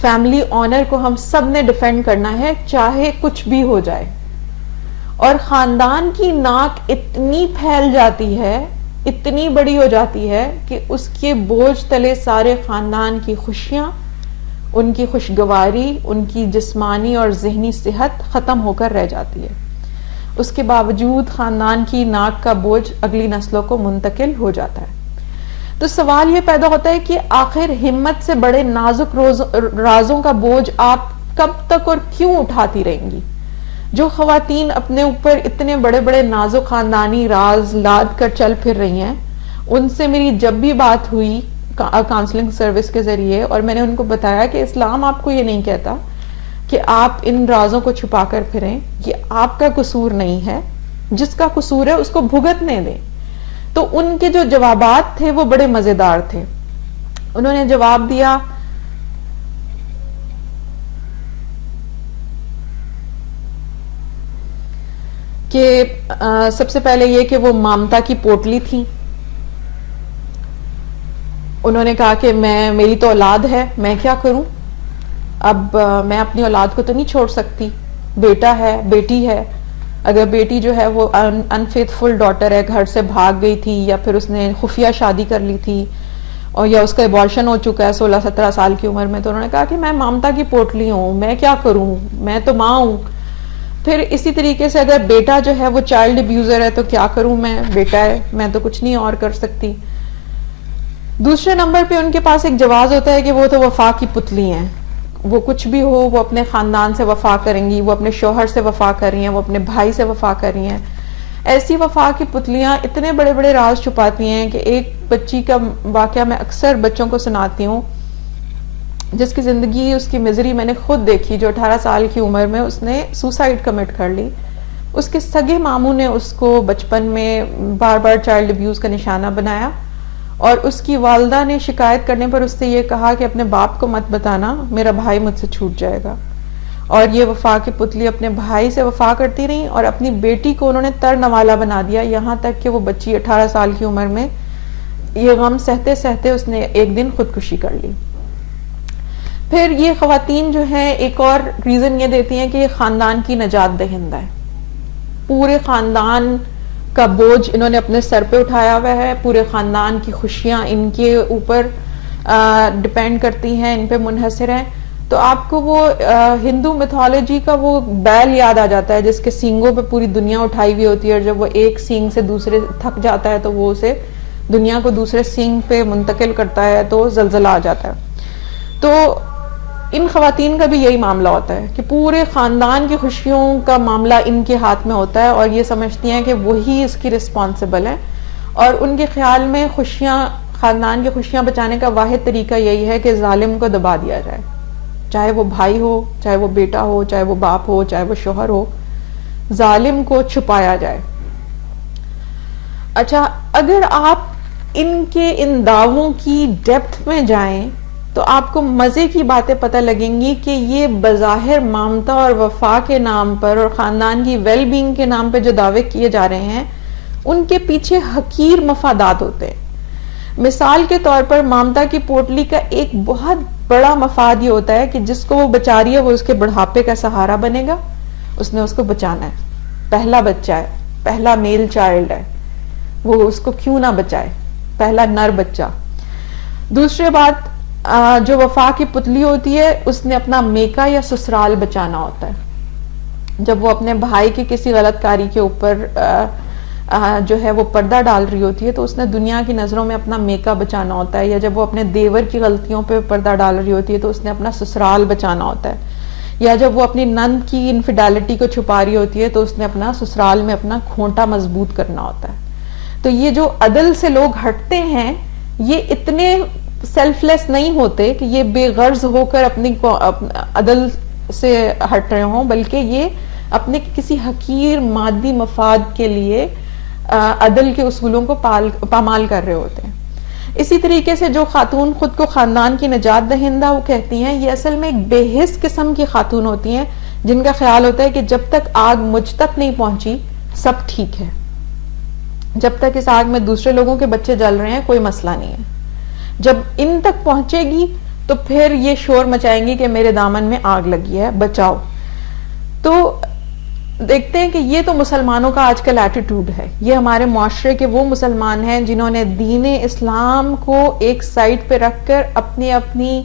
فیملی آنر کو ہم سب نے ڈیفینڈ کرنا ہے چاہے کچھ بھی ہو جائے. اور خاندان کی ناک اتنی پھیل جاتی ہے، اتنی بڑی ہو جاتی ہے کہ اس کے بوجھ تلے سارے خاندان کی خوشیاں، ان کی خوشگواری، ان کی جسمانی اور ذہنی صحت ختم ہو کر رہ جاتی ہے. اس کے باوجود خاندان کی ناک کا بوجھ اگلی نسلوں کو منتقل ہو جاتا ہے. تو سوال یہ پیدا ہوتا ہے کہ آخر ہمت سے بڑے نازک رازوں کا بوجھ آپ کب تک اور کیوں اٹھاتی رہیں گی؟ جو خواتین اپنے اوپر اتنے بڑے بڑے نازک خاندانی راز لاد کر چل پھر رہی ہیں، ان سے میری جب بھی بات ہوئی کاؤنسلنگ سروس کے ذریعے، اور میں نے ان کو بتایا کہ اسلام آپ کو یہ نہیں کہتا، کہ آپ ان رازوں کو چھپا کر پھریں، یہ آپ کا قصور نہیں ہے، جس کا قصور ہے اس کو بھگتنے دیں۔ تو ان کے جو جوابات تھے وہ بڑے مزیدار تھے۔ انہوں نے جواب دیا کہ سب سے پہلے یہ کہ وہ مامتا کی پوٹلی تھی۔ انہوں نے کہا کہ میری تو اولاد ہے، میں کیا کروں، اب میں اپنی اولاد کو تو نہیں چھوڑ سکتی، بیٹا ہے، بیٹی ہے، اگر بیٹی جو ہے وہ انفیتھفل ڈاٹر ہے، گھر سے بھاگ گئی تھی یا پھر اس نے خفیہ شادی کر لی تھی اور یا اس کا ابارشن ہو چکا ہے 16-17 سال کی عمر میں، تو انہوں نے کہا کہ میں مامتا کی پوٹلی ہوں، میں کیا کروں، میں تو ماں ہوں۔ پھر اسی طریقے سے اگر بیٹا جو ہے وہ چائلڈ ابیوزر ہے تو کیا کروں، میں بیٹا ہے، میں تو کچھ نہیں اور کر سکتی۔ دوسرے نمبر پہ ان کے پاس ایک جواز ہوتا ہے کہ وہ تو وفا کی پتلی ہیں، وہ کچھ بھی ہو وہ اپنے خاندان سے وفا کریں گی، وہ اپنے شوہر سے وفا کر رہی ہیں، وہ اپنے بھائی سے وفا کر رہی ہیں۔ ایسی وفا کی پتلیاں اتنے بڑے بڑے راز چھپاتی ہیں کہ ایک بچی کا واقعہ میں اکثر بچوں کو سناتی ہوں، جس کی زندگی، اس کی مزری میں نے خود دیکھی، جو 18 سال کی عمر میں اس نے سوسائڈ کمٹ کر لی۔ اس کے سگے ماموں نے اس کو بچپن میں بار بار چائلڈ ابیوز کا نشانہ بنایا، اور اس کی والدہ نے شکایت کرنے پر اس سے یہ کہا کہ اپنے باپ کو مت بتانا، میرا بھائی مجھ سے چھوٹ جائے گا۔ اور یہ وفا کی پتلی اپنے بھائی سے وفا کرتی رہی، اور اپنی بیٹی کو انہوں نے تر نوالا بنا دیا، یہاں تک کہ وہ بچی 18 سال کی عمر میں یہ غم سہتے سہتے اس نے ایک دن خودکشی کر لی۔ پھر یہ خواتین جو ہیں ایک اور ریزن یہ دیتی ہیں کہ یہ خاندان کی نجات دہندہ ہے، پورے خاندان کا بوجھ انہوں نے اپنے سر پہ اٹھایا ہوا ہے، پورے خاندان کی خوشیاں ان کے اوپر ڈپینڈ کرتی ہیں، ان پہ منحصر ہیں۔ تو آپ کو وہ ہندو میتھولوجی کا وہ بیل یاد آ جاتا ہے جس کے سینگوں پہ پوری دنیا اٹھائی ہوئی ہوتی ہے، اور جب وہ ایک سینگ سے دوسرے تھک جاتا ہے تو وہ اسے دنیا کو دوسرے سینگ پہ منتقل کرتا ہے تو زلزلہ آ جاتا ہے۔ تو ان خواتین کا بھی یہی معاملہ ہوتا ہے کہ پورے خاندان کی خوشیوں کا معاملہ ان کے ہاتھ میں ہوتا ہے، اور یہ سمجھتی ہیں کہ وہی اس کی رسپانسبل ہے، اور ان کے خیال میں خوشیاں، خاندان کی خوشیاں بچانے کا واحد طریقہ یہی ہے کہ ظالم کو دبا دیا جائے، چاہے وہ بھائی ہو، چاہے وہ بیٹا ہو، چاہے وہ باپ ہو، چاہے وہ شوہر ہو، ظالم کو چھپایا جائے۔ اچھا، اگر آپ ان کے ان دعووں کی ڈیپتھ میں جائیں تو آپ کو مزے کی باتیں پتہ لگیں گی کہ یہ بظاہر مامتا اور وفا کے نام پر اور خاندان کی ویل بینگ کے نام پہ جو دعوے کیے جا رہے ہیں، ان کے پیچھے حقیر مفادات ہوتے ہیں۔ مثال کے طور پر مامتا کی پوٹلی کا ایک بہت بڑا مفاد یہ ہوتا ہے کہ جس کو وہ بچا رہی ہے وہ اس کے بڑھاپے کا سہارا بنے گا، اس نے اس کو بچانا ہے، پہلا بچہ ہے، پہلا میل چائلڈ ہے، وہ اس کو کیوں نہ بچائے، پہلا نر بچہ۔ دوسری بات، جو وفا کی پتلی ہوتی ہے اس نے اپنا میکا یا سسرال بچانا ہوتا ہے۔ جب وہ اپنے بھائی کی کسی غلط کاری کے اوپر جو ہے وہ پردہ ڈال رہی ہوتی ہے تو اس نے دنیا کی نظروں میں اپنا میکا بچانا ہوتا ہے، یا جب وہ اپنے دیور کی غلطیوں پہ پردہ ڈال رہی ہوتی ہے تو اس نے اپنا سسرال بچانا ہوتا ہے، یا جب وہ اپنی نند کی انفیڈیلٹی کو چھپا رہی ہوتی ہے تو اس نے اپنا سسرال میں اپنا کھونٹا مضبوط کرنا ہوتا ہے۔ تو یہ جو عدل سے لوگ ہٹتے ہیں یہ اتنے سیلف لیس نہیں ہوتے کہ یہ بے غرض ہو کر اپنی عدل سے ہٹ رہے ہوں، بلکہ یہ اپنے کسی حقیر مادی مفاد کے لیے عدل کے اصولوں کو پامال کر رہے ہوتے ہیں۔ اسی طریقے سے جو خاتون خود کو خاندان کی نجات دہندہ وہ کہتی ہیں، یہ اصل میں ایک بے حس قسم کی خاتون ہوتی ہیں جن کا خیال ہوتا ہے کہ جب تک آگ مجھ تک نہیں پہنچی سب ٹھیک ہے، جب تک اس آگ میں دوسرے لوگوں کے بچے جل رہے ہیں کوئی مسئلہ نہیں ہے، جب ان تک پہنچے گی تو پھر یہ شور مچائیں گی کہ میرے دامن میں آگ لگی ہے، بچاؤ۔ تو دیکھتے ہیں کہ یہ تو مسلمانوں کا آج کل ایٹیٹیوڈ ہے، یہ ہمارے معاشرے کے وہ مسلمان ہیں جنہوں نے دین اسلام کو ایک سائڈ پہ رکھ کر اپنی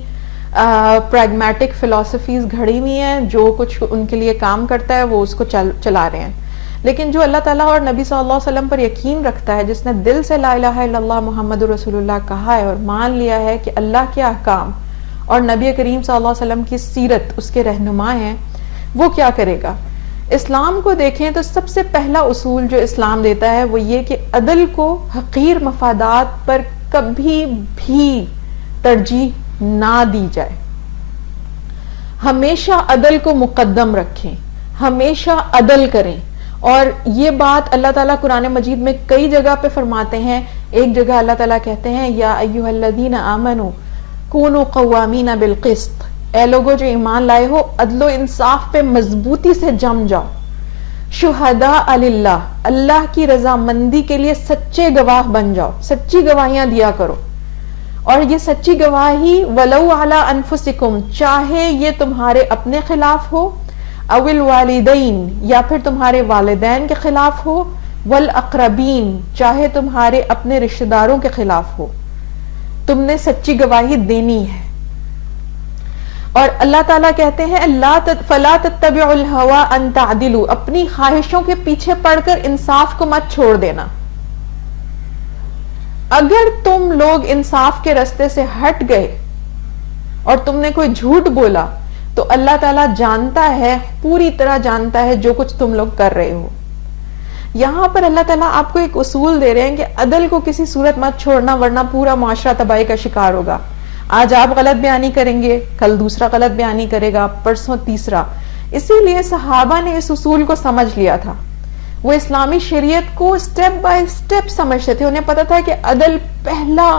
پریگمیٹک فلسفیز گھڑی ہوئی ہیں، جو کچھ ان کے لیے کام کرتا ہے وہ اس کو چلا رہے ہیں۔ لیکن جو اللہ تعالیٰ اور نبی صلی اللہ علیہ وسلم پر یقین رکھتا ہے، جس نے دل سے لا الہ الا اللہ محمد رسول اللہ کہا ہے اور مان لیا ہے کہ اللہ کے احکام اور نبی کریم صلی اللہ علیہ وسلم کی سیرت اس کے رہنما ہیں، وہ کیا کرے گا؟ اسلام کو دیکھیں تو سب سے پہلا اصول جو اسلام دیتا ہے وہ یہ کہ عدل کو حقیر مفادات پر کبھی بھی ترجیح نہ دی جائے۔ ہمیشہ عدل کو مقدم رکھیں، ہمیشہ عدل کریں. اور یہ بات اللہ تعالیٰ قرآن مجید میں کئی جگہ پہ فرماتے ہیں. ایک جگہ اللہ تعالیٰ کہتے ہیں یا ایھا الذین آمنوا کونوا قوامین بالقسط، اے لوگوں جو ایمان لائے ہو عدل و انصاف پہ مضبوطی سے جم جاؤ. شہداء للہ، اللہ کی رضامندی کے لیے سچے گواہ بن جاؤ، سچی گواہیاں دیا کرو. اور یہ سچی گواہی ولو علی انفسکم، چاہے یہ تمہارے اپنے خلاف ہو، او الوالدین، یا پھر تمہارے والدین کے خلاف ہو، والاقربین، چاہے تمہارے اپنے رشتہ داروں کے خلاف ہو، تم نے سچی گواہی دینی ہے. اور اللہ تعالیٰ کہتے ہیں فلا تتبعوا الہوی ان تعدلوا، اپنی خواہشوں کے پیچھے پڑ کر انصاف کو مت چھوڑ دینا. اگر تم لوگ انصاف کے راستے سے ہٹ گئے اور تم نے کوئی جھوٹ بولا تو اللہ تعالیٰ جانتا ہے، پوری طرح جانتا ہے جو کچھ تم لوگ کر رہے ہو. یہاں پر اللہ تعالیٰ آپ کو ایک اصول دے رہے ہیں کہ عدل کو کسی صورت مت چھوڑنا، ورنہ پورا معاشرہ تباہی کا شکار ہوگا. آج آپ غلط بیانی کریں گے، کل دوسرا غلط بیانی کرے گا، پرسوں تیسرا. اسی لیے صحابہ نے اس اصول کو سمجھ لیا تھا. وہ اسلامی شریعت کو سٹیپ بائی سٹیپ سمجھتے تھے. انہیں پتا تھا کہ عدل پہلا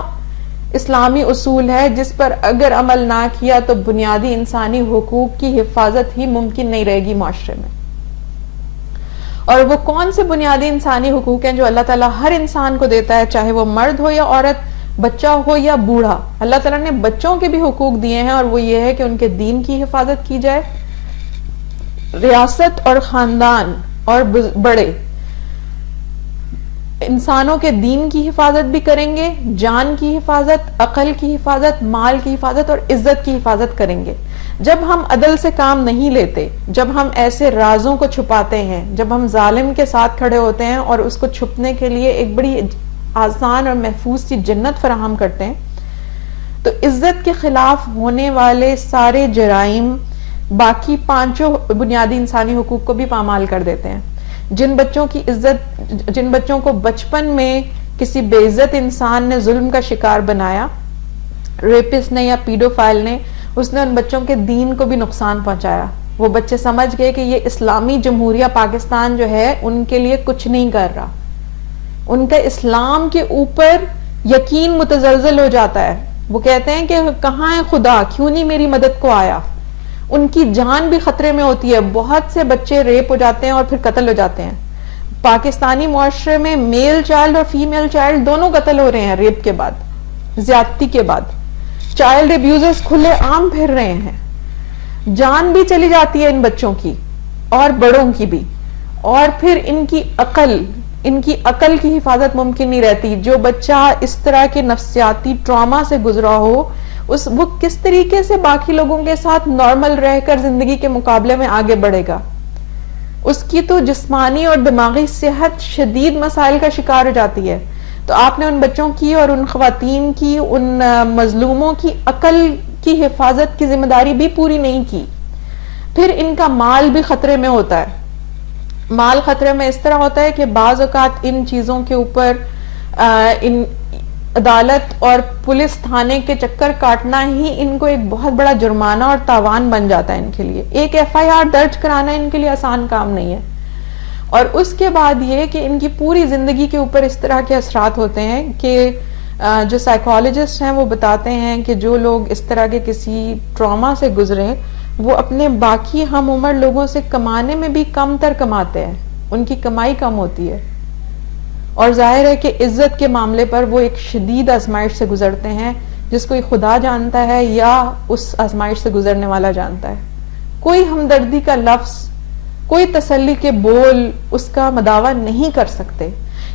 اسلامی اصول ہے جس پر اگر عمل نہ کیا تو بنیادی انسانی حقوق کی حفاظت ہی ممکن نہیں رہے گی معاشرے میں. اور وہ کون سے بنیادی انسانی حقوق ہیں جو اللہ تعالیٰ ہر انسان کو دیتا ہے، چاہے وہ مرد ہو یا عورت، بچہ ہو یا بوڑھا. اللہ تعالیٰ نے بچوں کے بھی حقوق دیے ہیں، اور وہ یہ ہے کہ ان کے دین کی حفاظت کی جائے. ریاست اور خاندان اور بڑے انسانوں کے دین کی حفاظت بھی کریں گے، جان کی حفاظت، عقل کی حفاظت، مال کی حفاظت اور عزت کی حفاظت کریں گے. جب ہم عدل سے کام نہیں لیتے، جب ہم ایسے رازوں کو چھپاتے ہیں، جب ہم ظالم کے ساتھ کھڑے ہوتے ہیں اور اس کو چھپنے کے لیے ایک بڑی آسان اور محفوظ سی جنت فراہم کرتے ہیں، تو عزت کے خلاف ہونے والے سارے جرائم باقی پانچوں بنیادی انسانی حقوق کو بھی پامال کر دیتے ہیں. جن بچوں کو بچپن میں کسی بے عزت انسان نے ظلم کا شکار بنایا، ریپسٹ نے یا پیڈوفائل نے، اس نے ان بچوں کے دین کو بھی نقصان پہنچایا. وہ بچے سمجھ گئے کہ یہ اسلامی جمہوریہ پاکستان جو ہے ان کے لیے کچھ نہیں کر رہا. ان کا اسلام کے اوپر یقین متزلزل ہو جاتا ہے. وہ کہتے ہیں کہ کہاں ہے خدا، کیوں نہیں میری مدد کو آیا. ان کی جان بھی خطرے میں ہوتی ہے. بہت سے بچے ریپ ہو جاتے ہیں اور پھر قتل ہو جاتے ہیں. پاکستانی معاشرے میں میل چائلڈ اور فیمیل چائلڈ دونوں قتل ہو رہے ہیں ریپ کے بعد، زیادتی کے بعد. چائلڈ ابیوزرز کھلے عام پھر رہے ہیں. جان بھی چلی جاتی ہے ان بچوں کی اور بڑوں کی بھی. اور پھر ان کی عقل کی حفاظت ممکن نہیں رہتی. جو بچہ اس طرح کے نفسیاتی ٹراما سے گزرا ہو، وہ کس طریقے سے باقی لوگوں کے ساتھ نارمل رہ کر زندگی کے مقابلے میں آگے بڑھے گا. اس کی تو جسمانی اور دماغی صحت شدید مسائل کا شکار ہو جاتی ہے. تو آپ نے ان بچوں کی اور ان خواتین کی، ان مظلوموں کی عقل کی حفاظت کی ذمہ داری بھی پوری نہیں کی. پھر ان کا مال بھی خطرے میں ہوتا ہے. مال خطرے میں اس طرح ہوتا ہے کہ بعض اوقات ان چیزوں کے اوپر ان عدالت اور پولیس تھانے کے چکر کاٹنا ہی ان کو ایک بہت بڑا جرمانہ اور تاوان بن جاتا ہے ان کے لیے. ایک FIR درج کرانا ان کے لیے آسان کام نہیں ہے. اور اس کے بعد یہ کہ ان کی پوری زندگی کے اوپر اس طرح کے اثرات ہوتے ہیں کہ جو سائیکالوجسٹ ہیں وہ بتاتے ہیں کہ جو لوگ اس طرح کے کسی ٹراما سے گزرے، وہ اپنے باقی ہم عمر لوگوں سے کمانے میں بھی کم تر کماتے ہیں. ان کی کمائی کم ہوتی ہے. اور ظاہر ہے کہ عزت کے معاملے پر وہ ایک شدید آزمائش سے گزرتے ہیں، جس کو خدا جانتا ہے یا اس آزمائش سے گزرنے والا جانتا ہے. کوئی ہمدردی کا لفظ، کوئی تسلی کے بول اس کا مداوع نہیں کر سکتے.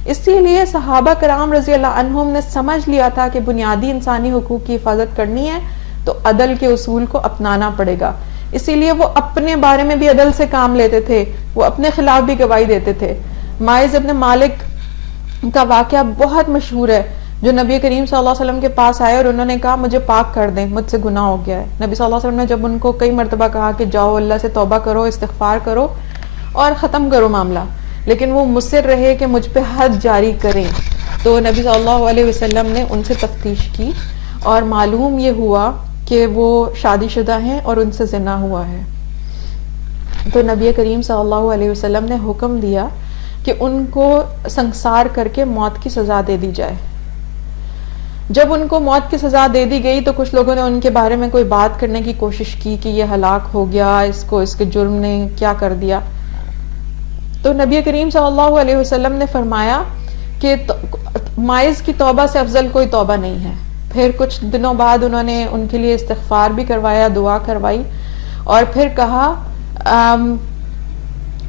اسی لیے صحابہ کرام رضی اللہ عنہم نے سمجھ لیا تھا کہ بنیادی انسانی حقوق کی حفاظت کرنی ہے تو عدل کے اصول کو اپنانا پڑے گا. اسی لیے وہ اپنے بارے میں بھی عدل سے کام لیتے تھے، وہ اپنے خلاف بھی گواہی دیتے تھے. ماعز ابن مالک کا واقعہ بہت مشہور ہے، جو نبی کریم صلی اللہ علیہ وسلم کے پاس آئے اور انہوں نے کہا مجھے پاک کر دیں، مجھ سے گناہ ہو گیا ہے. نبی صلی اللہ علیہ وسلم نے جب ان کو کئی مرتبہ کہا کہ جاؤ اللہ سے توبہ کرو، استغفار کرو اور ختم کرو معاملہ، لیکن وہ مصر رہے کہ مجھ پہ حد جاری کریں. تو نبی صلی اللہ علیہ وسلم نے ان سے تفتیش کی اور معلوم یہ ہوا کہ وہ شادی شدہ ہیں اور ان سے زنا ہوا ہے. تو نبی کریم صلی اللہ علیہ وسلم نے حکم دیا کہ ان کو سنسار کر کے موت کی سزا دے دی جائے. جب ان کو موت کی سزا دے دی گئی تو کچھ لوگوں نے ان کے بارے میں کوئی بات کرنے کی کوشش کی کہ یہ ہلاک ہو گیا، اس کے جرم نے کیا کر دیا. تو نبی کریم صلی اللہ علیہ وسلم نے فرمایا کہ مائز کی توبہ سے افضل کوئی توبہ نہیں ہے. پھر کچھ دنوں بعد انہوں نے ان کے لیے استغفار بھی کروایا، دعا کروائی، اور پھر کہا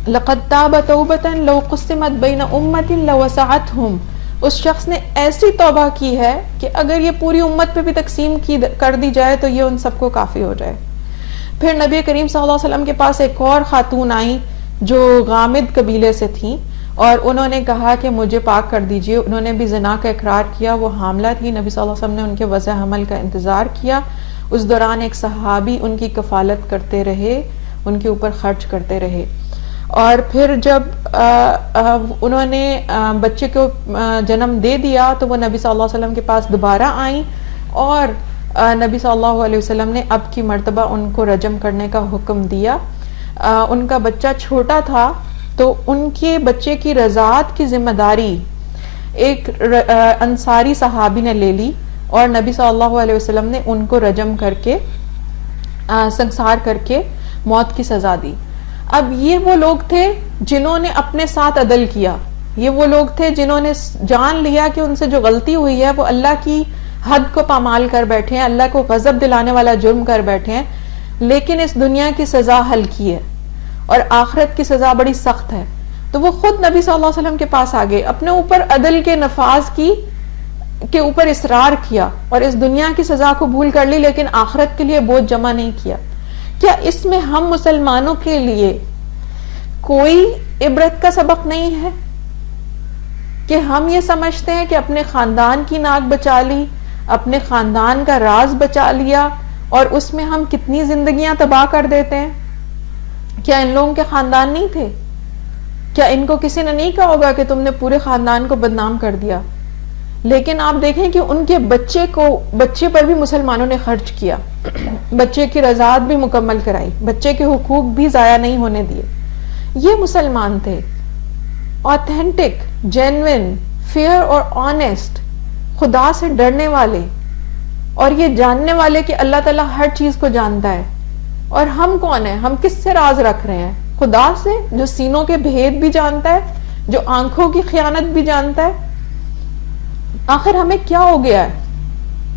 لَقَدْ تَابَ تَوْبَةً لَوْ قُسِّمَتْ بَيْنَ أُمَّةٍ لَوَسَعَتْهُمْ. اس شخص نے ایسی توبہ کی ہے کہ اگر یہ پوری امت پہ بھی تقسیم کر دی جائے تو یہ ان سب کو کافی ہو جائے. پھر نبی کریم صلی اللہ علیہ وسلم کے پاس ایک اور خاتون آئیں جو غامد قبیلے سے تھیں، اور انہوں نے کہا کہ مجھے پاک کر دیجئے. انہوں نے بھی زنا کا اقرار کیا، وہ حاملہ تھی. نبی صلی اللہ علیہ وسلم نے ان کے وضع حمل کا انتظار کیا. اس دوران ایک صحابی ان کی کفالت کرتے رہے، ان کے اوپر خرچ کرتے رہے. اور پھر جب انہوں نے بچے کو جنم دے دیا تو وہ نبی صلی اللہ علیہ وسلم کے پاس دوبارہ آئیں، اور نبی صلی اللہ علیہ وسلم نے اب کی مرتبہ ان کو رجم کرنے کا حکم دیا. ان کا بچہ چھوٹا تھا تو ان کے بچے کی رضاعت کی ذمہ داری ایک انصاری صحابی نے لے لی، اور نبی صلی اللہ علیہ وسلم نے ان کو رجم کر کے سنسار کر کے موت کی سزا دی. اب یہ وہ لوگ تھے جنہوں نے اپنے ساتھ عدل کیا، یہ وہ لوگ تھے جنہوں نے جان لیا کہ ان سے جو غلطی ہوئی ہے وہ اللہ کی حد کو پامال کر بیٹھے ہیں، اللہ کو غضب دلانے والا جرم کر بیٹھے ہیں، لیکن اس دنیا کی سزا ہلکی ہے اور آخرت کی سزا بڑی سخت ہے. تو وہ خود نبی صلی اللہ علیہ وسلم کے پاس آگئے، اپنے اوپر عدل کے نفاذ کے اوپر اصرار کیا اور اس دنیا کی سزا کو بھول کر لی، لیکن آخرت کے لیے بوجھ جمع نہیں کیا. کیا اس میں ہم مسلمانوں کے لیے کوئی عبرت کا سبق نہیں ہے کہ ہم یہ سمجھتے ہیں کہ اپنے خاندان کی ناک بچا لی، اپنے خاندان کا راز بچا لیا، اور اس میں ہم کتنی زندگیاں تباہ کر دیتے ہیں؟ کیا ان لوگوں کے خاندان نہیں تھے؟ کیا ان کو کسی نے نہیں کہا ہوگا کہ تم نے پورے خاندان کو بدنام کر دیا؟ لیکن آپ دیکھیں کہ ان کے بچے پر بھی مسلمانوں نے خرچ کیا، بچے کی رضاعت بھی مکمل کرائی، بچے کے حقوق بھی ضائع نہیں ہونے دیے. یہ مسلمان تھے، آتھینٹک، جینوین، فیئر اور آنیسٹ، خدا سے ڈرنے والے، اور یہ جاننے والے کہ اللہ تعالیٰ ہر چیز کو جانتا ہے. اور ہم کون ہیں؟ ہم کس سے راز رکھ رہے ہیں؟ خدا سے، جو سینوں کے بھید بھی جانتا ہے، جو آنکھوں کی خیانت بھی جانتا ہے. آخر ہمیں کیا ہو گیا ہے؟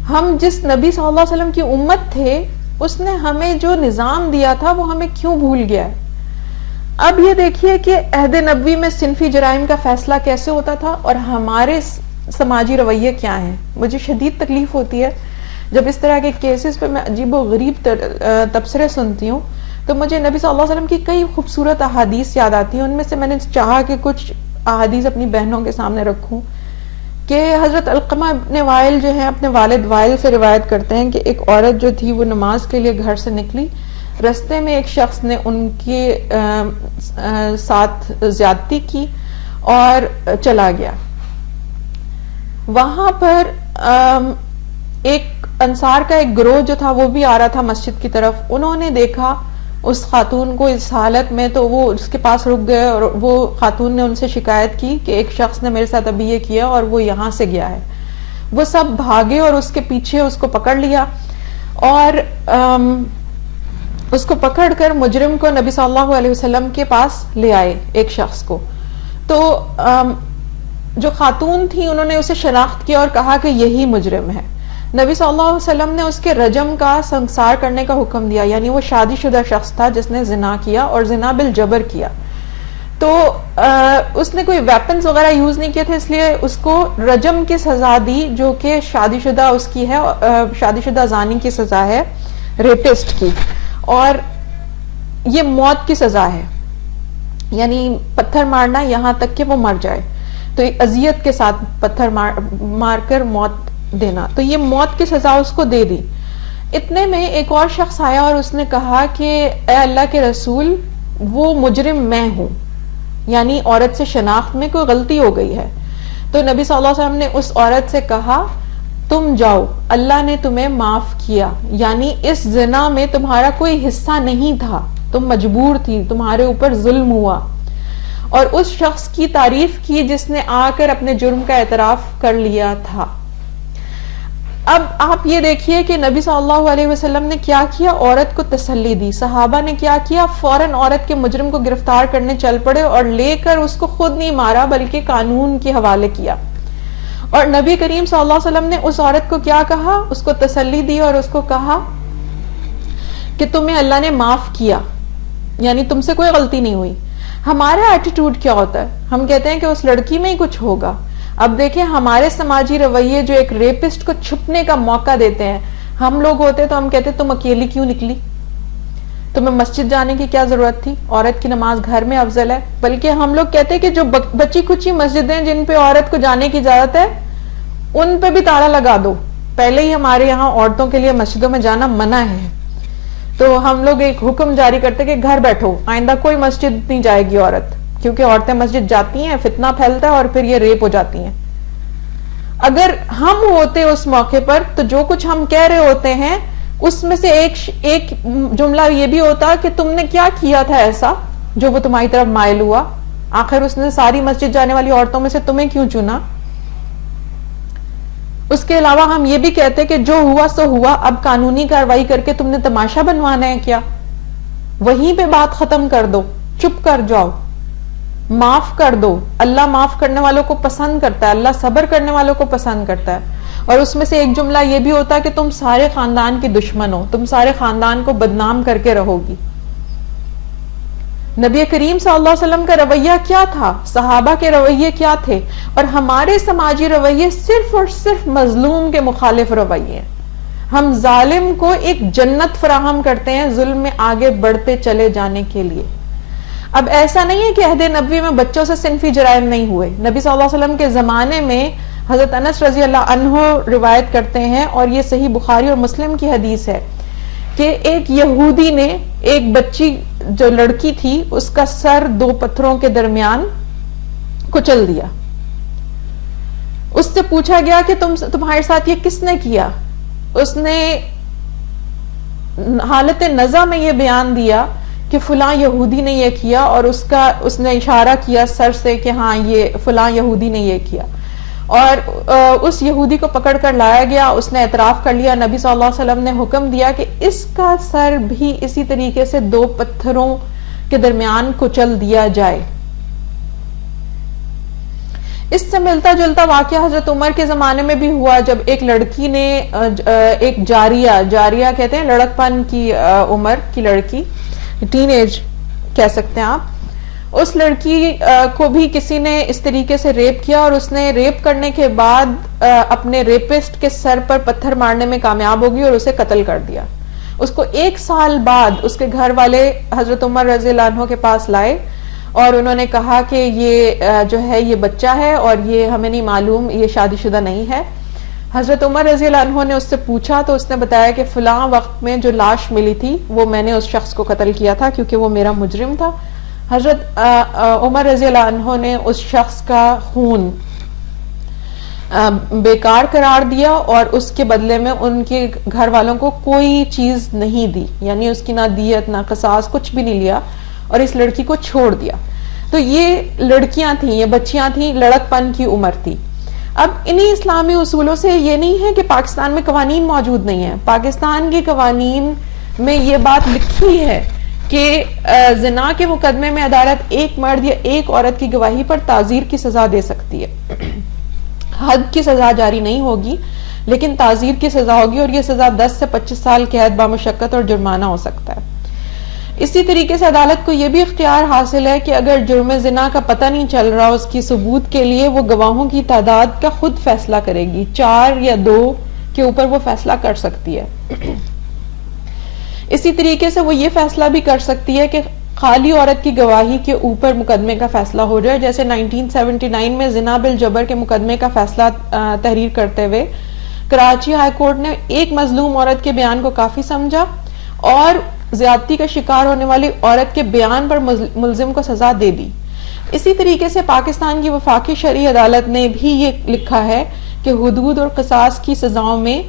ہم جس نبی صلی اللہ علیہ وسلم کی امت تھے، اس نے ہمیں جو نظام دیا تھا وہ ہمیں کیوں بھول گیا ہے؟ اب یہ دیکھیے کہ عہد نبوی میں صنفی جرائم کا فیصلہ کیسے ہوتا تھا اور ہمارے سماجی رویے کیا ہیں. مجھے شدید تکلیف ہوتی ہے جب اس طرح کے کیسز پہ میں عجیب و غریب تبصرے سنتی ہوں، تو مجھے نبی صلی اللہ علیہ وسلم کی کئی خوبصورت احادیث یاد آتی ہیں. ان میں سے میں نے چاہا کہ کچھ احادیث اپنی بہنوں کے سامنے رکھوں کہ حضرت علقمہ ابن وائل جو ہیں اپنے والد وائل سے روایت کرتے ہیں کہ ایک عورت جو تھی وہ نماز کے لیے گھر سے نکلی، رستے میں ایک شخص نے ان کے ساتھ زیادتی کی اور چلا گیا. وہاں پر ایک انصار کا ایک گروہ جو تھا وہ بھی آ رہا تھا مسجد کی طرف. انہوں نے دیکھا اس خاتون کو اس حالت میں تو وہ اس کے پاس رک گئے، اور وہ خاتون نے ان سے شکایت کی کہ ایک شخص نے میرے ساتھ ابھی یہ کیا اور وہ یہاں سے گیا ہے. وہ سب بھاگے اور اس کے پیچھے اس کو پکڑ لیا، اور اس کو پکڑ کر مجرم کو نبی صلی اللہ علیہ وسلم کے پاس لے آئے، ایک شخص کو. تو جو خاتون تھی انہوں نے اسے شناخت کیا اور کہا کہ یہی مجرم ہے. نبی صلی اللہ علیہ وسلم نے اس کے رجم کا سنسار کرنے کا حکم دیا، یعنی وہ شادی شدہ شخص تھا جس نے زنا کیا اور زنا بالجبر کیا. تو اس نے کوئی ویپنز وغیرہ یوز نہیں کیے تھے، اس لیے اس کو رجم کی سزا دی، جو کہ شادی شدہ اس کی ہے، شادی شدہ زانی کی سزا ہے، ریپسٹ کی، اور یہ موت کی سزا ہے، یعنی پتھر مارنا یہاں تک کہ وہ مر جائے. تو اذیت کے ساتھ پتھر مار کر موت دینا، تو یہ موت کی سزا اس کو دے دی. اتنے میں ایک اور شخص آیا اور اس نے کہا کہ اے اللہ کے رسول، وہ مجرم میں ہوں، یعنی عورت سے شناخت میں کوئی غلطی ہو گئی ہے. تو نبی صلی اللہ علیہ وسلم نے اس عورت سے کہا تم جاؤ، اللہ نے تمہیں معاف کیا، یعنی اس زنا میں تمہارا کوئی حصہ نہیں تھا، تم مجبور تھی، تمہارے اوپر ظلم ہوا، اور اس شخص کی تعریف کی جس نے آ کر اپنے جرم کا اعتراف کر لیا تھا۔ اب آپ یہ دیکھیے کہ نبی صلی اللہ علیہ وسلم نے کیا کیا، عورت کو تسلی دی۔ صحابہ نے کیا کیا، فوراً عورت کے مجرم کو گرفتار کرنے چل پڑے اور لے کر اس کو خود نہیں مارا بلکہ قانون کے حوالے کیا۔ اور نبی کریم صلی اللہ علیہ وسلم نے اس عورت کو کیا کہا، اس کو تسلی دی اور اس کو کہا کہ تمہیں اللہ نے معاف کیا، یعنی تم سے کوئی غلطی نہیں ہوئی۔ ہمارا ایٹیٹیوڈ کیا ہوتا ہے؟ ہم کہتے ہیں کہ اس لڑکی میں ہی کچھ ہوگا۔ اب دیکھیں ہمارے سماجی رویے جو ایک ریپسٹ کو چھپنے کا موقع دیتے ہیں، ہم لوگ ہوتے تو ہم کہتے تم اکیلی کیوں نکلی، تمہیں مسجد جانے کی کیا ضرورت تھی، عورت کی نماز گھر میں افضل ہے۔ بلکہ ہم لوگ کہتے ہیں کہ جو بچی کچی مسجدیں جن پہ عورت کو جانے کی اجازت ہے ان پہ بھی تالا لگا دو، پہلے ہی ہمارے یہاں عورتوں کے لیے مسجدوں میں جانا منع ہے، تو ہم لوگ ایک حکم جاری کرتے کہ گھر بیٹھو، آئندہ کوئی مسجد نہیں جائے گی عورت، کیونکہ عورتیں مسجد جاتی ہیں فتنہ پھیلتا ہے اور پھر یہ ریپ ہو جاتی ہیں۔ اگر ہم ہوتے اس موقع پر تو جو کچھ ہم کہہ رہے ہوتے ہیں اس میں سے ایک جملہ یہ بھی ہوتا کہ تم نے کیا کیا تھا ایسا جو وہ تمہاری طرف مائل ہوا، آخر اس نے ساری مسجد جانے والی عورتوں میں سے تمہیں کیوں چنا۔ اس کے علاوہ ہم یہ بھی کہتے کہ جو ہوا سو ہوا، اب قانونی کارروائی کر کے تم نے تماشا بنوانا ہے کیا، وہیں پہ بات ختم کر دو، چپ کر جاؤ، معاف کر دو۔ اللہ معاف کرنے والوں کو پسند کرتا ہے، اللہ صبر کرنے والوں کو پسند کرتا ہے۔ اور اس میں سے ایک جملہ یہ بھی ہوتا ہے کہ تم سارے خاندان کے دشمن ہو، تم سارے خاندان کو بدنام کر کے رہو گی۔ نبی کریم صلی اللہ علیہ وسلم کا رویہ کیا تھا، صحابہ کے رویے کیا تھے، اور ہمارے سماجی رویے صرف اور صرف مظلوم کے مخالف رویے ہیں۔ ہم ظالم کو ایک جنت فراہم کرتے ہیں ظلم میں آگے بڑھتے چلے جانے کے لیے۔ اب ایسا نہیں ہے کہ عہد نبوی میں بچوں سے صنفی جرائم نہیں ہوئے۔ نبی صلی اللہ علیہ وسلم کے زمانے میں حضرت انس رضی اللہ عنہ روایت کرتے ہیں، اور یہ صحیح بخاری اور مسلم کی حدیث ہے، کہ ایک یہودی نے ایک بچی جو لڑکی تھی اس کا سر دو پتھروں کے درمیان کچل دیا۔ اس سے پوچھا گیا کہ تمہارے ساتھ یہ کس نے کیا؟ اس نے حالت نزع میں یہ بیان دیا کہ فلاں یہودی نے یہ کیا، اور اس نے اشارہ کیا سر سے کہ ہاں یہ فلاں یہودی نے یہ کیا، اور اس یہودی کو پکڑ کر لایا گیا، اس نے اعتراف کر لیا۔ نبی صلی اللہ علیہ وسلم نے حکم دیا کہ اس کا سر بھی اسی طریقے سے دو پتھروں کے درمیان کچل دیا جائے۔ اس سے ملتا جلتا واقعہ حضرت عمر کے زمانے میں بھی ہوا، جب ایک لڑکی نے ایک جاریہ کہتے ہیں لڑک پن کی عمر کی لڑکی، ٹین ایج کہہ سکتے ہیں آپ، اس لڑکی کو بھی کسی نے اس طریقے سے ریپ کیا، اور اس نے ریپ کرنے کے بعد اپنے ریپسٹ کے سر پر پتھر مارنے میں کامیاب ہوگی اور اسے قتل کر دیا۔ اس کو 1 سال بعد اس کے گھر والے حضرت عمر رضی اللہ عنہ کے پاس لائے، اور انہوں نے کہا کہ یہ جو ہے یہ بچہ ہے اور یہ ہمیں نہیں معلوم یہ شادی شدہ نہیں ہے۔ حضرت عمر رضی اللہ عنہ نے اس سے پوچھا تو اس نے بتایا کہ فلاں وقت میں جو لاش ملی تھی وہ میں نے اس شخص کو قتل کیا تھا کیونکہ وہ میرا مجرم تھا۔ حضرت عمر رضی اللہ عنہ نے اس شخص کا خون بیکار قرار دیا، اور اس کے بدلے میں ان کے گھر والوں کو کوئی چیز نہیں دی، یعنی اس کی نہ دیت نہ قصاص کچھ بھی نہیں لیا، اور اس لڑکی کو چھوڑ دیا۔ تو یہ لڑکیاں تھیں، یہ بچیاں تھیں، لڑک پن کی عمر تھی۔ اب انہی اسلامی اصولوں سے یہ نہیں ہے کہ پاکستان میں قوانین موجود نہیں ہیں، پاکستان کے قوانین میں یہ بات لکھی ہے کہ زنا کے مقدمے میں عدالت ایک مرد یا ایک عورت کی گواہی پر تعزیر کی سزا دے سکتی ہے، حد کی سزا جاری نہیں ہوگی لیکن تعزیر کی سزا ہوگی، اور یہ سزا 10 سے 25 سال قید بامشقت اور جرمانہ ہو سکتا ہے۔ اسی طریقے سے عدالت کو یہ بھی اختیار حاصل ہے کہ اگر جرم زنا کا پتہ نہیں چل رہا اس کی ثبوت کے لیے وہ گواہوں کی تعداد کا خود فیصلہ کرے گی، 4 یا 2 کے اوپر وہ فیصلہ کر سکتی ہے۔ اسی طریقے سے وہ یہ فیصلہ بھی کر سکتی ہے کہ خالی عورت کی گواہی کے اوپر مقدمے کا فیصلہ ہو جائے، جیسے 1979 میں زنا بالجبر کے مقدمے کا فیصلہ تحریر کرتے ہوئے کراچی ہائی کورٹ نے ایک مظلوم عورت کے بیان کو کافی سمجھا اور زیادتی کا شکار ہونے والی عورت کے بیان پر ملزم کو سزا دے دی۔ اسی طریقے سے پاکستان کی وفاقی شرعی عدالت نے بھی یہ لکھا ہے کہ حدود اور قصاص کی سزاؤں میں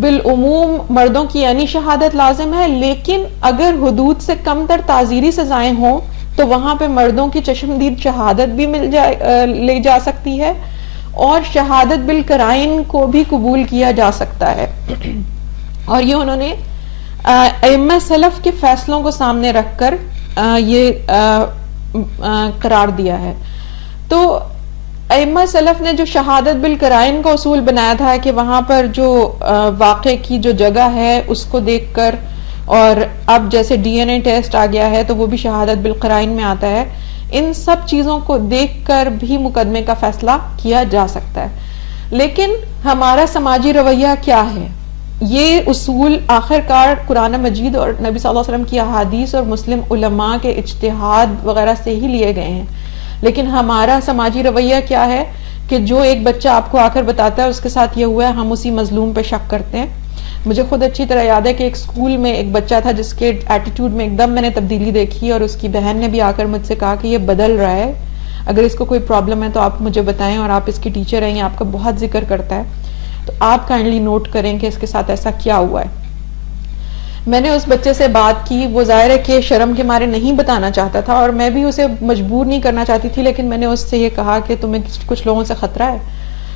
بالعموم مردوں کی یعنی شہادت لازم ہے، لیکن اگر حدود سے کم تر تعزیری سزائیں ہوں تو وہاں پہ مردوں کی چشمدید شہادت بھی لے جا سکتی ہے، اور شہادت بالقرائن کو بھی قبول کیا جا سکتا ہے۔ اور یہ انہوں نے ائمہ سلف کے فیصلوں کو سامنے رکھ کر یہ قرار دیا ہے۔ تو ائمہ سلف نے جو شہادت بالقرائن کا اصول بنایا تھا کہ وہاں پر جو واقعے کی جو جگہ ہے اس کو دیکھ کر، اور اب جیسے ڈی این اے ٹیسٹ آ گیا ہے تو وہ بھی شہادت بالقرائن میں آتا ہے، ان سب چیزوں کو دیکھ کر بھی مقدمے کا فیصلہ کیا جا سکتا ہے۔ لیکن ہمارا سماجی رویہ کیا ہے؟ یہ اصول آخر کار قرآن مجید اور نبی صلی اللہ علیہ وسلم کی احادیث اور مسلم علماء کے اجتہاد وغیرہ سے ہی لیے گئے ہیں، لیکن ہمارا سماجی رویہ کیا ہے کہ جو ایک بچہ آپ کو آ کر بتاتا ہے اس کے ساتھ یہ ہوا ہے، ہم اسی مظلوم پہ شک کرتے ہیں۔ مجھے خود اچھی طرح یاد ہے کہ ایک اسکول میں ایک بچہ تھا جس کے ایٹیٹیوڈ میں ایک دم میں نے تبدیلی دیکھی، اور اس کی بہن نے بھی آ کر مجھ سے کہا کہ یہ بدل رہا ہے، اگر اس کو کوئی پرابلم ہے تو آپ مجھے بتائیں، اور آپ اس کی ٹیچر ہیں، یہ آپ کا بہت ذکر کرتا ہے، تو آپ کائنڈلی نوٹ کریں کہ اس کے ساتھ ایسا کیا ہوا ہے۔ میں نے اس بچے سے بات کی، وہ ظاہر ہے کہ شرم کے مارے نہیں بتانا چاہتا تھا، اور میں بھی اسے مجبور نہیں کرنا چاہتی تھی، لیکن میں نے اس سے یہ کہا کہ تمہیں کچھ لوگوں سے خطرہ ہے؟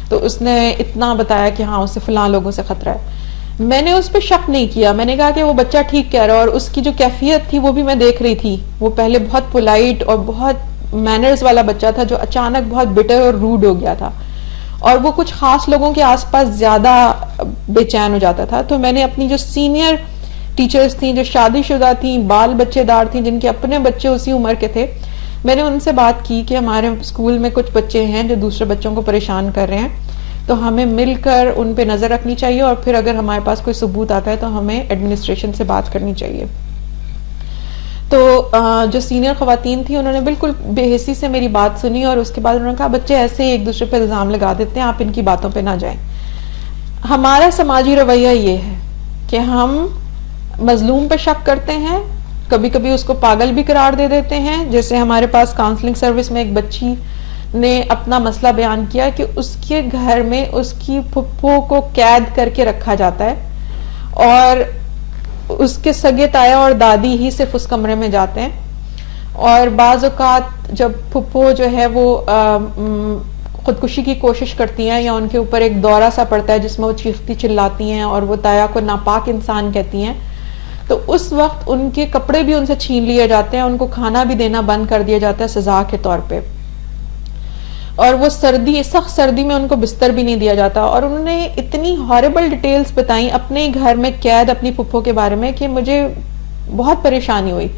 تو اس نے اتنا بتایا کہ ہاں اسے فلاں لوگوں سے خطرہ ہے۔ میں نے اس پہ شک نہیں کیا، میں نے کہا کہ وہ بچہ ٹھیک کہہ رہا ہے، اور اس کی جو کیفیت تھی وہ بھی میں دیکھ رہی تھی۔ وہ پہلے بہت پولائٹ اور بہت مینرز والا بچہ تھا جو اچانک بہت بٹر اور روڈ ہو گیا تھا، اور وہ کچھ خاص لوگوں کے آس پاس زیادہ بے چین ہو جاتا تھا۔ تو میں نے اپنی جو سینئر ٹیچرز تھیں، جو شادی شدہ تھیں، بال بچے دار تھیں، جن کے اپنے بچے اسی عمر کے تھے، میں نے ان سے بات کی کہ ہمارے اسکول میں کچھ بچے ہیں جو دوسرے بچوں کو پریشان کر رہے ہیں، تو ہمیں مل کر ان پہ نظر رکھنی چاہیے، اور پھر اگر ہمارے پاس کوئی ثبوت آتا ہے تو ہمیں ایڈمنسٹریشن سے بات کرنی چاہیے۔ تو جو سینئر خواتین تھیں انہوں نے بالکل بے حسی سے میری بات سنی، اور اس کے بعد انہوں نے کہا بچے ایسے ایک دوسرے پہ الزام لگا دیتے ہیں، آپ ان کی باتوں پہ نہ جائیں۔ ہمارا سماجی رویہ یہ ہے کہ ہم مظلوم پہ شک کرتے ہیں، کبھی کبھی اس کو پاگل بھی قرار دے دیتے ہیں۔ جیسے ہمارے پاس کاؤنسلنگ سروس میں ایک بچی نے اپنا مسئلہ بیان کیا کہ اس کے گھر میں اس کی پھپھو کو قید کر کے رکھا جاتا ہے، اور اس کے سگے تایا اور دادی ہی صرف اس کمرے میں جاتے ہیں، اور بعض اوقات جب پھپھو جو ہے وہ خودکشی کی کوشش کرتی ہیں یا ان کے اوپر ایک دورہ سا پڑتا ہے جس میں وہ چیختی چلاتی ہیں اور وہ تایا کو ناپاک انسان کہتی ہیں، تو اس وقت ان کے کپڑے بھی ان سے چھین لیے جاتے ہیں، ان کو کھانا بھی دینا بند کر دیا جاتا ہے سزا کے طور پہ، اور وہ سخت سردی میں ان کو بستر بھی نہیں دیا جاتا۔ اور انہوں نے اتنی ہاربل ڈیٹیلز بتائیں اپنے گھر میں قید اپنی پھپھو کے بارے میں کہ مجھے بہت پریشانی ہوئی۔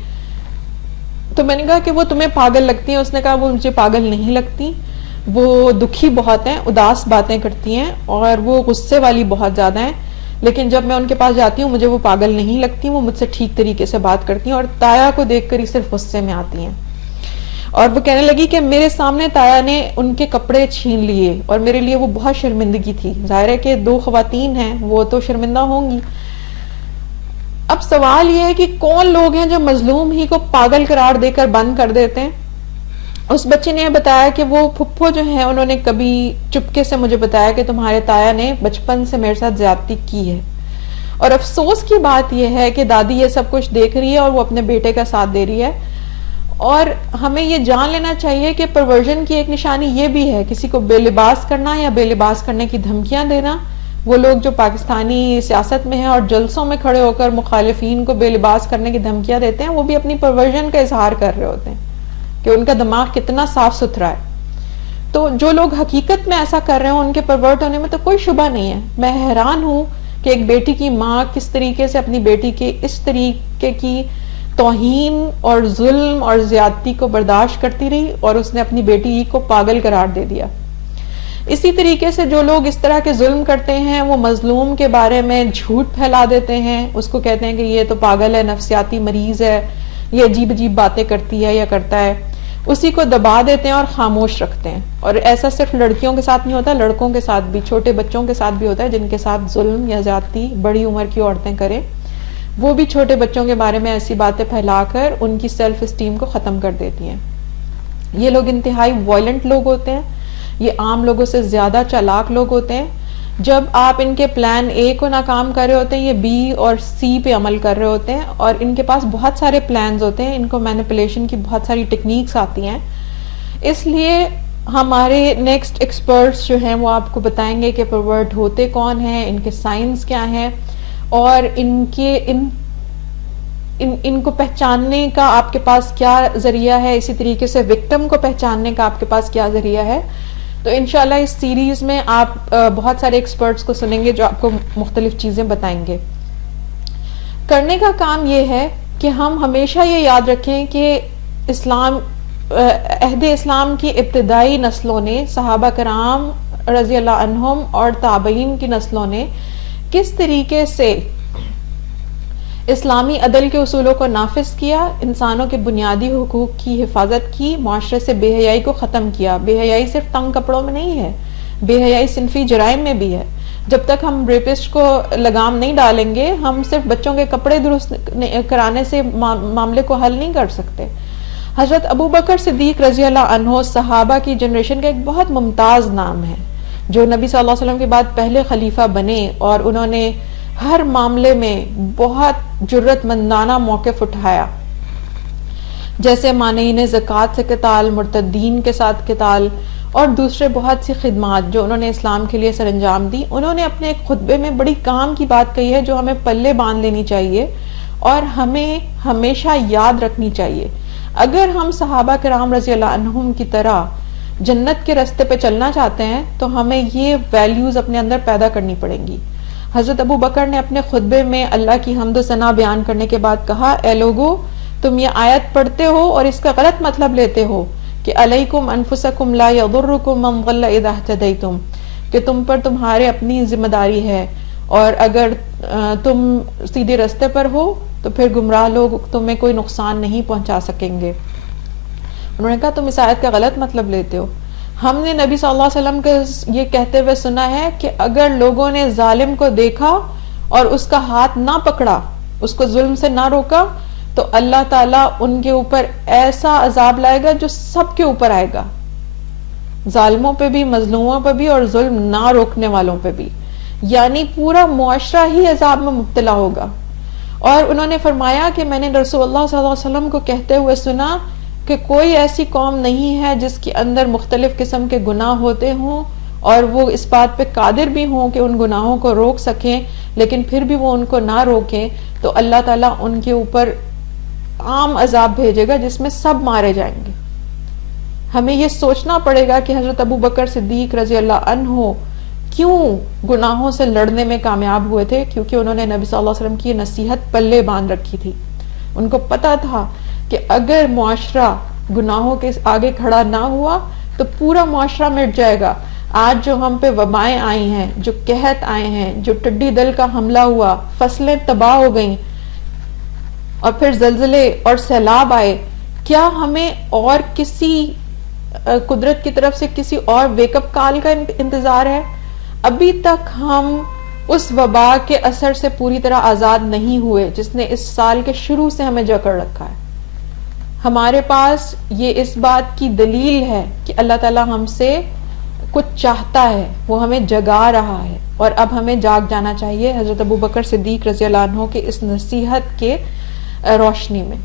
تو میں نے کہا کہ وہ تمہیں پاگل لگتی ہیں؟ اس نے کہا وہ مجھے پاگل نہیں لگتی، وہ دکھی بہت ہیں، اداس باتیں کرتی ہیں، اور وہ غصے والی بہت زیادہ ہیں، لیکن جب میں ان کے پاس جاتی ہوں مجھے وہ پاگل نہیں لگتی، وہ مجھ سے ٹھیک طریقے سے بات کرتی ہیں، اور تایا کو دیکھ کر ہی صرف غصے میں آتی ہیں۔ اور وہ کہنے لگی کہ میرے سامنے تایا نے ان کے کپڑے چھین لیے، اور میرے لیے وہ بہت شرمندگی تھی۔ ظاہر ہے کہ دو خواتین ہیں، وہ تو شرمندہ ہوں گی۔ اب سوال یہ ہے کہ کون لوگ ہیں جو مظلوم ہی کو پاگل قرار دے کر بند کر دیتے ہیں؟ اس بچے نے بتایا کہ وہ پھپھو جو ہیں انہوں نے کبھی چپکے سے مجھے بتایا کہ تمہارے تایا نے بچپن سے میرے ساتھ زیادتی کی ہے، اور افسوس کی بات یہ ہے کہ دادی یہ سب کچھ دیکھ رہی ہے اور وہ اپنے بیٹے کا ساتھ دے رہی ہے۔ اور ہمیں یہ جان لینا چاہیے کہ پرورژن کی ایک نشانی یہ بھی ہے، کسی کو بے لباس کرنا یا بے لباس کرنے کی دھمکیاں دینا۔ وہ لوگ جو پاکستانی سیاست میں ہیں اور جلسوں میں کھڑے ہو کر مخالفین کو بے لباس کرنے کی دھمکیاں دیتے ہیں، وہ بھی اپنی پرورژن کا اظہار کر رہے ہوتے ہیں کہ ان کا دماغ کتنا صاف ستھرا ہے۔ تو جو لوگ حقیقت میں ایسا کر رہے ہیں ان کے پرورٹ ہونے میں تو کوئی شبہ نہیں ہے۔ میں حیران ہوں کہ ایک بیٹی کی ماں کس طریقے سے اپنی بیٹی کے اس طریقے کی توہین اور ظلم اور زیادتی کو برداشت کرتی رہی، اور اس نے اپنی بیٹی کو پاگل قرار دے دیا۔ اسی طریقے سے جو لوگ اس طرح کے ظلم کرتے ہیں وہ مظلوم کے بارے میں جھوٹ پھیلا دیتے ہیں، اس کو کہتے ہیں کہ یہ تو پاگل ہے، نفسیاتی مریض ہے، یہ عجیب عجیب باتیں کرتی ہے یا کرتا ہے، اسی کو دبا دیتے ہیں اور خاموش رکھتے ہیں۔ اور ایسا صرف لڑکیوں کے ساتھ نہیں ہوتا، لڑکوں کے ساتھ بھی، چھوٹے بچوں کے ساتھ بھی ہوتا ہے جن کے ساتھ ظلم یا زیادتی بڑی عمر کی عورتیں کریں، وہ بھی چھوٹے بچوں کے بارے میں ایسی باتیں پھیلا کر ان کی سیلف اسٹیم کو ختم کر دیتی ہیں۔ یہ لوگ انتہائی وائلنٹ لوگ ہوتے ہیں، یہ عام لوگوں سے زیادہ چالاک لوگ ہوتے ہیں. جب آپ ان کے پلان اے کو ناکام کر رہے ہوتے ہیں، یہ بی اور سی پہ عمل کر رہے ہوتے ہیں، اور ان کے پاس بہت سارے پلانز ہوتے ہیں، ان کو مینیپولیشن کی بہت ساری ٹیکنیکس آتی ہیں. اس لیے ہمارے نیکسٹ ایکسپرٹس جو ہیں وہ آپ کو بتائیں گے کہ پرورٹ ہوتے کون ہیں، ان کے سائنس کیا ہیں، اور ان کو پہچاننے کا آپ کے پاس کیا ذریعہ ہے، اسی طریقے سے وکٹم کو پہچاننے کا آپ کے پاس کیا ذریعہ ہے. تو انشاءاللہ اس سیریز میں آپ بہت سارے ایکسپرٹس کو سنیں گے جو آپ کو مختلف چیزیں بتائیں گے. کرنے کا کام یہ ہے کہ ہم ہمیشہ یہ یاد رکھیں کہ عہد اسلام کی ابتدائی نسلوں نے، صحابہ کرام رضی اللہ عنہم اور تابعین کی نسلوں نے کس طریقے سے اسلامی عدل کے اصولوں کو نافذ کیا، انسانوں کے بنیادی حقوق کی حفاظت کی، معاشرے سے بے حیائی کو ختم کیا. بے حیائی صرف تنگ کپڑوں میں نہیں ہے، بے حیائی صنفی جرائم میں بھی ہے. جب تک ہم ریپسٹ کو لگام نہیں ڈالیں گے، ہم صرف بچوں کے کپڑے درست کرانے سے معاملے کو حل نہیں کر سکتے. حضرت ابو بکر صدیق رضی اللہ عنہ صحابہ کی جنریشن کا ایک بہت ممتاز نام ہے، جو نبی صلی اللہ علیہ وسلم کے بعد پہلے خلیفہ بنے، اور انہوں نے ہر معاملے میں بہت جرت مندانہ موقف اٹھایا، جیسے مانعین زکوٰۃ سے قتال، مرتدین کے ساتھ قتال، اور دوسرے بہت سی خدمات جو انہوں نے اسلام کے لیے سر انجام دی. انہوں نے اپنے ایک خطبے میں بڑی کام کی بات کہی ہے جو ہمیں پلے باندھ لینی چاہیے اور ہمیں ہمیشہ یاد رکھنی چاہیے. اگر ہم صحابہ کرام رضی اللہ عنہم کی طرح جنت کے راستے پہ چلنا چاہتے ہیں تو ہمیں یہ ویلیوز اپنے اندر پیدا کرنی پڑیں گی. حضرت ابو بکر نے اپنے خطبے میں اللہ کی حمد و ثنا بیان کرنے کے بعد کہا، اے لوگو، تم یہ آیت پڑھتے ہو اور اس کا غلط مطلب لیتے ہو کہ علیکم انفسکم لا یضرکم من ضل اذا اہتدیتم، کہ تم پر تمہارے اپنی ذمہ داری ہے، اور اگر تم سیدھے راستے پر ہو تو پھر گمراہ لوگ تمہیں کوئی نقصان نہیں پہنچا سکیں گے. انہوں نے کہا تم اس آیت کا غلط مطلب لیتے ہو. ہم نے نبی صلی اللہ علیہ وسلم کو یہ کہتے ہوئے سنا ہے کہ اگر لوگوں نے ظالم کو دیکھا اور اس کا ہاتھ نہ پکڑا، اس کو ظلم سے نہ روکا، تو اللہ تعالیٰ ان کے اوپر ایسا عذاب لائے گا جو سب کے اوپر آئے گا، ظالموں پہ بھی، مظلوموں پہ بھی، اور ظلم نہ روکنے والوں پہ بھی. یعنی پورا معاشرہ ہی عذاب میں مبتلا ہوگا. اور انہوں نے فرمایا کہ میں نے رسول اللہ صلی اللہ علیہ وسلم کو کہتے ہوئے سنا کہ کوئی ایسی قوم نہیں ہے جس کے اندر مختلف قسم کے گناہ ہوتے ہوں اور وہ اس بات پہ قادر بھی ہوں کہ ان گناہوں کو روک سکیں، لیکن پھر بھی وہ ان کو نہ روکیں تو اللہ تعالیٰ ان کے اوپر عام عذاب بھیجے گا جس میں سب مارے جائیں گے. ہمیں یہ سوچنا پڑے گا کہ حضرت ابو بکر صدیق رضی اللہ عنہ کیوں گناہوں سے لڑنے میں کامیاب ہوئے تھے؟ کیونکہ انہوں نے نبی صلی اللہ علیہ وسلم کی نصیحت پلے باندھ رکھی تھی. ان کو پتا تھا کہ اگر معاشرہ گناہوں کے آگے کھڑا نہ ہوا تو پورا معاشرہ مٹ جائے گا. آج جو ہم پہ وبائیں آئی ہیں، جو قحط آئے ہیں، جو ٹڈی دل کا حملہ ہوا، فصلیں تباہ ہو گئیں، اور پھر زلزلے اور سیلاب آئے، کیا ہمیں اور کسی قدرت کی طرف سے کسی اور ویک اپ کال کا انتظار ہے؟ ابھی تک ہم اس وبا کے اثر سے پوری طرح آزاد نہیں ہوئے جس نے اس سال کے شروع سے ہمیں جکڑ رکھا ہے. ہمارے پاس یہ اس بات کی دلیل ہے کہ اللہ تعالیٰ ہم سے کچھ چاہتا ہے، وہ ہمیں جگا رہا ہے، اور اب ہمیں جاگ جانا چاہیے حضرت ابو بکر صدیق رضی اللہ عنہ کے اس نصیحت کے روشنی میں.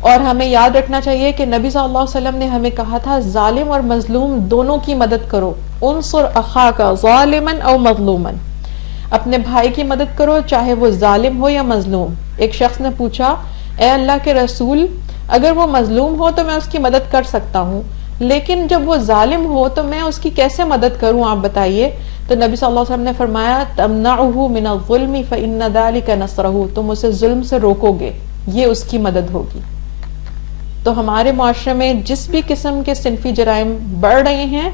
اور ہمیں یاد رکھنا چاہیے کہ نبی صلی اللہ علیہ وسلم نے ہمیں کہا تھا ظالم اور مظلوم دونوں کی مدد کرو. انصر اخاک ظالما او مظلوما، اپنے بھائی کی مدد کرو چاہے وہ ظالم ہو یا مظلوم. ایک شخص نے پوچھا، اے اللہ کے رسول، اگر وہ مظلوم ہو تو میں اس کی مدد کر سکتا ہوں، لیکن جب وہ ظالم ہو تو میں اس کی کیسے مدد کروں، آپ بتائیے. تو نبی صلی اللہ علیہ وسلم نے فرمایا، تمنعه من الظلم فإن ذلك نصره، تم اسے ظلم سے روکو گے، یہ اس کی مدد ہوگی. تو ہمارے معاشرے میں جس بھی قسم کے صنفی جرائم بڑھ رہے ہیں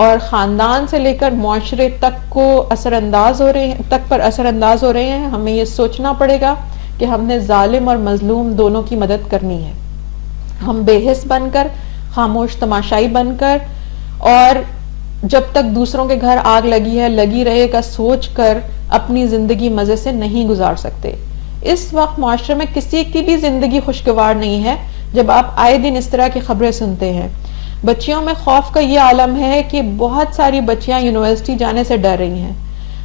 اور خاندان سے لے کر معاشرے تک کو اثر انداز ہو رہے ہیں، ہمیں یہ سوچنا پڑے گا کہ ہم نے ظالم اور مظلوم دونوں کی مدد کرنی ہے. ہم بے حس بن کر، خاموش تماشائی بن کر، اور جب تک دوسروں کے گھر آگ لگی ہے لگی رہے گا سوچ کر اپنی زندگی مزے سے نہیں گزار سکتے. اس وقت معاشرے میں کسی کی بھی زندگی خوشگوار نہیں ہے جب آپ آئے دن اس طرح کی خبریں سنتے ہیں. بچیوں میں خوف کا یہ عالم ہے کہ بہت ساری بچیاں یونیورسٹی جانے سے ڈر رہی ہیں.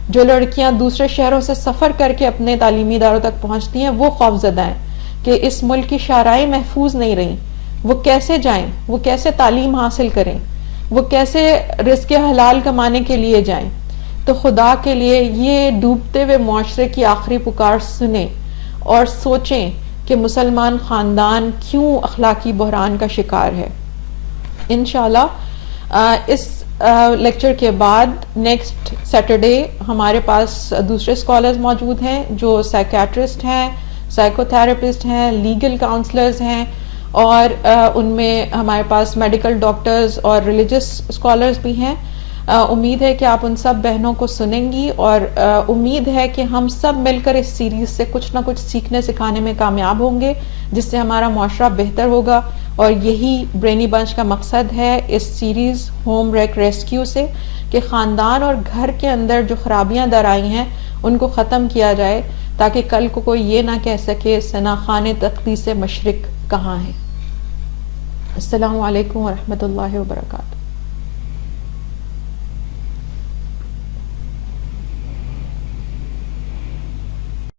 جو لڑکیاں دوسرے شہروں سے سفر کر کے اپنے تعلیمی اداروں تک پہنچتی ہیں وہ خوف زدہ ہیں کہ اس ملک کی شاہراہیں محفوظ نہیں رہیں. وہ کیسے جائیں, وہ کیسے تعلیم حاصل کریں, وہ کیسے رزق حلال کمانے کے لیے جائیں. تو خدا کے لیے یہ ڈوبتے ہوئے معاشرے کی آخری پکار سنیں اور سوچیں کہ مسلمان خاندان کیوں اخلاقی بحران کا شکار ہے. انشاءاللہ اس لیکچر کے بعد نیکسٹ سیٹرڈے ہمارے پاس دوسرے اسکالرز موجود ہیں جو سائیکیٹرسٹ ہیں, سائیکو تھراپسٹ ہیں, لیگل کاؤنسلرز ہیں, اور ان میں ہمارے پاس میڈیکل ڈاکٹرز اور ریلیجس اسکالرز بھی ہیں. امید ہے کہ آپ ان سب بہنوں کو سنیں گی, اور امید ہے کہ ہم سب مل کر اس سیریز سے کچھ نہ کچھ سیکھنے سکھانے میں کامیاب ہوں گے, جس سے ہمارا معاشرہ بہتر ہوگا. اور یہی برینی بنچ کا مقصد ہے اس سیریز ہوم ریک ریسکیو سے, کہ خاندان اور گھر کے اندر جو خرابیاں در آئی ہیں ان کو ختم کیا جائے, تاکہ کل کو کوئی یہ نہ کہہ سکے ثناخان تقدیس مشرق کہاں ہے. السلام علیکم ورحمۃ اللہ وبرکاتہ.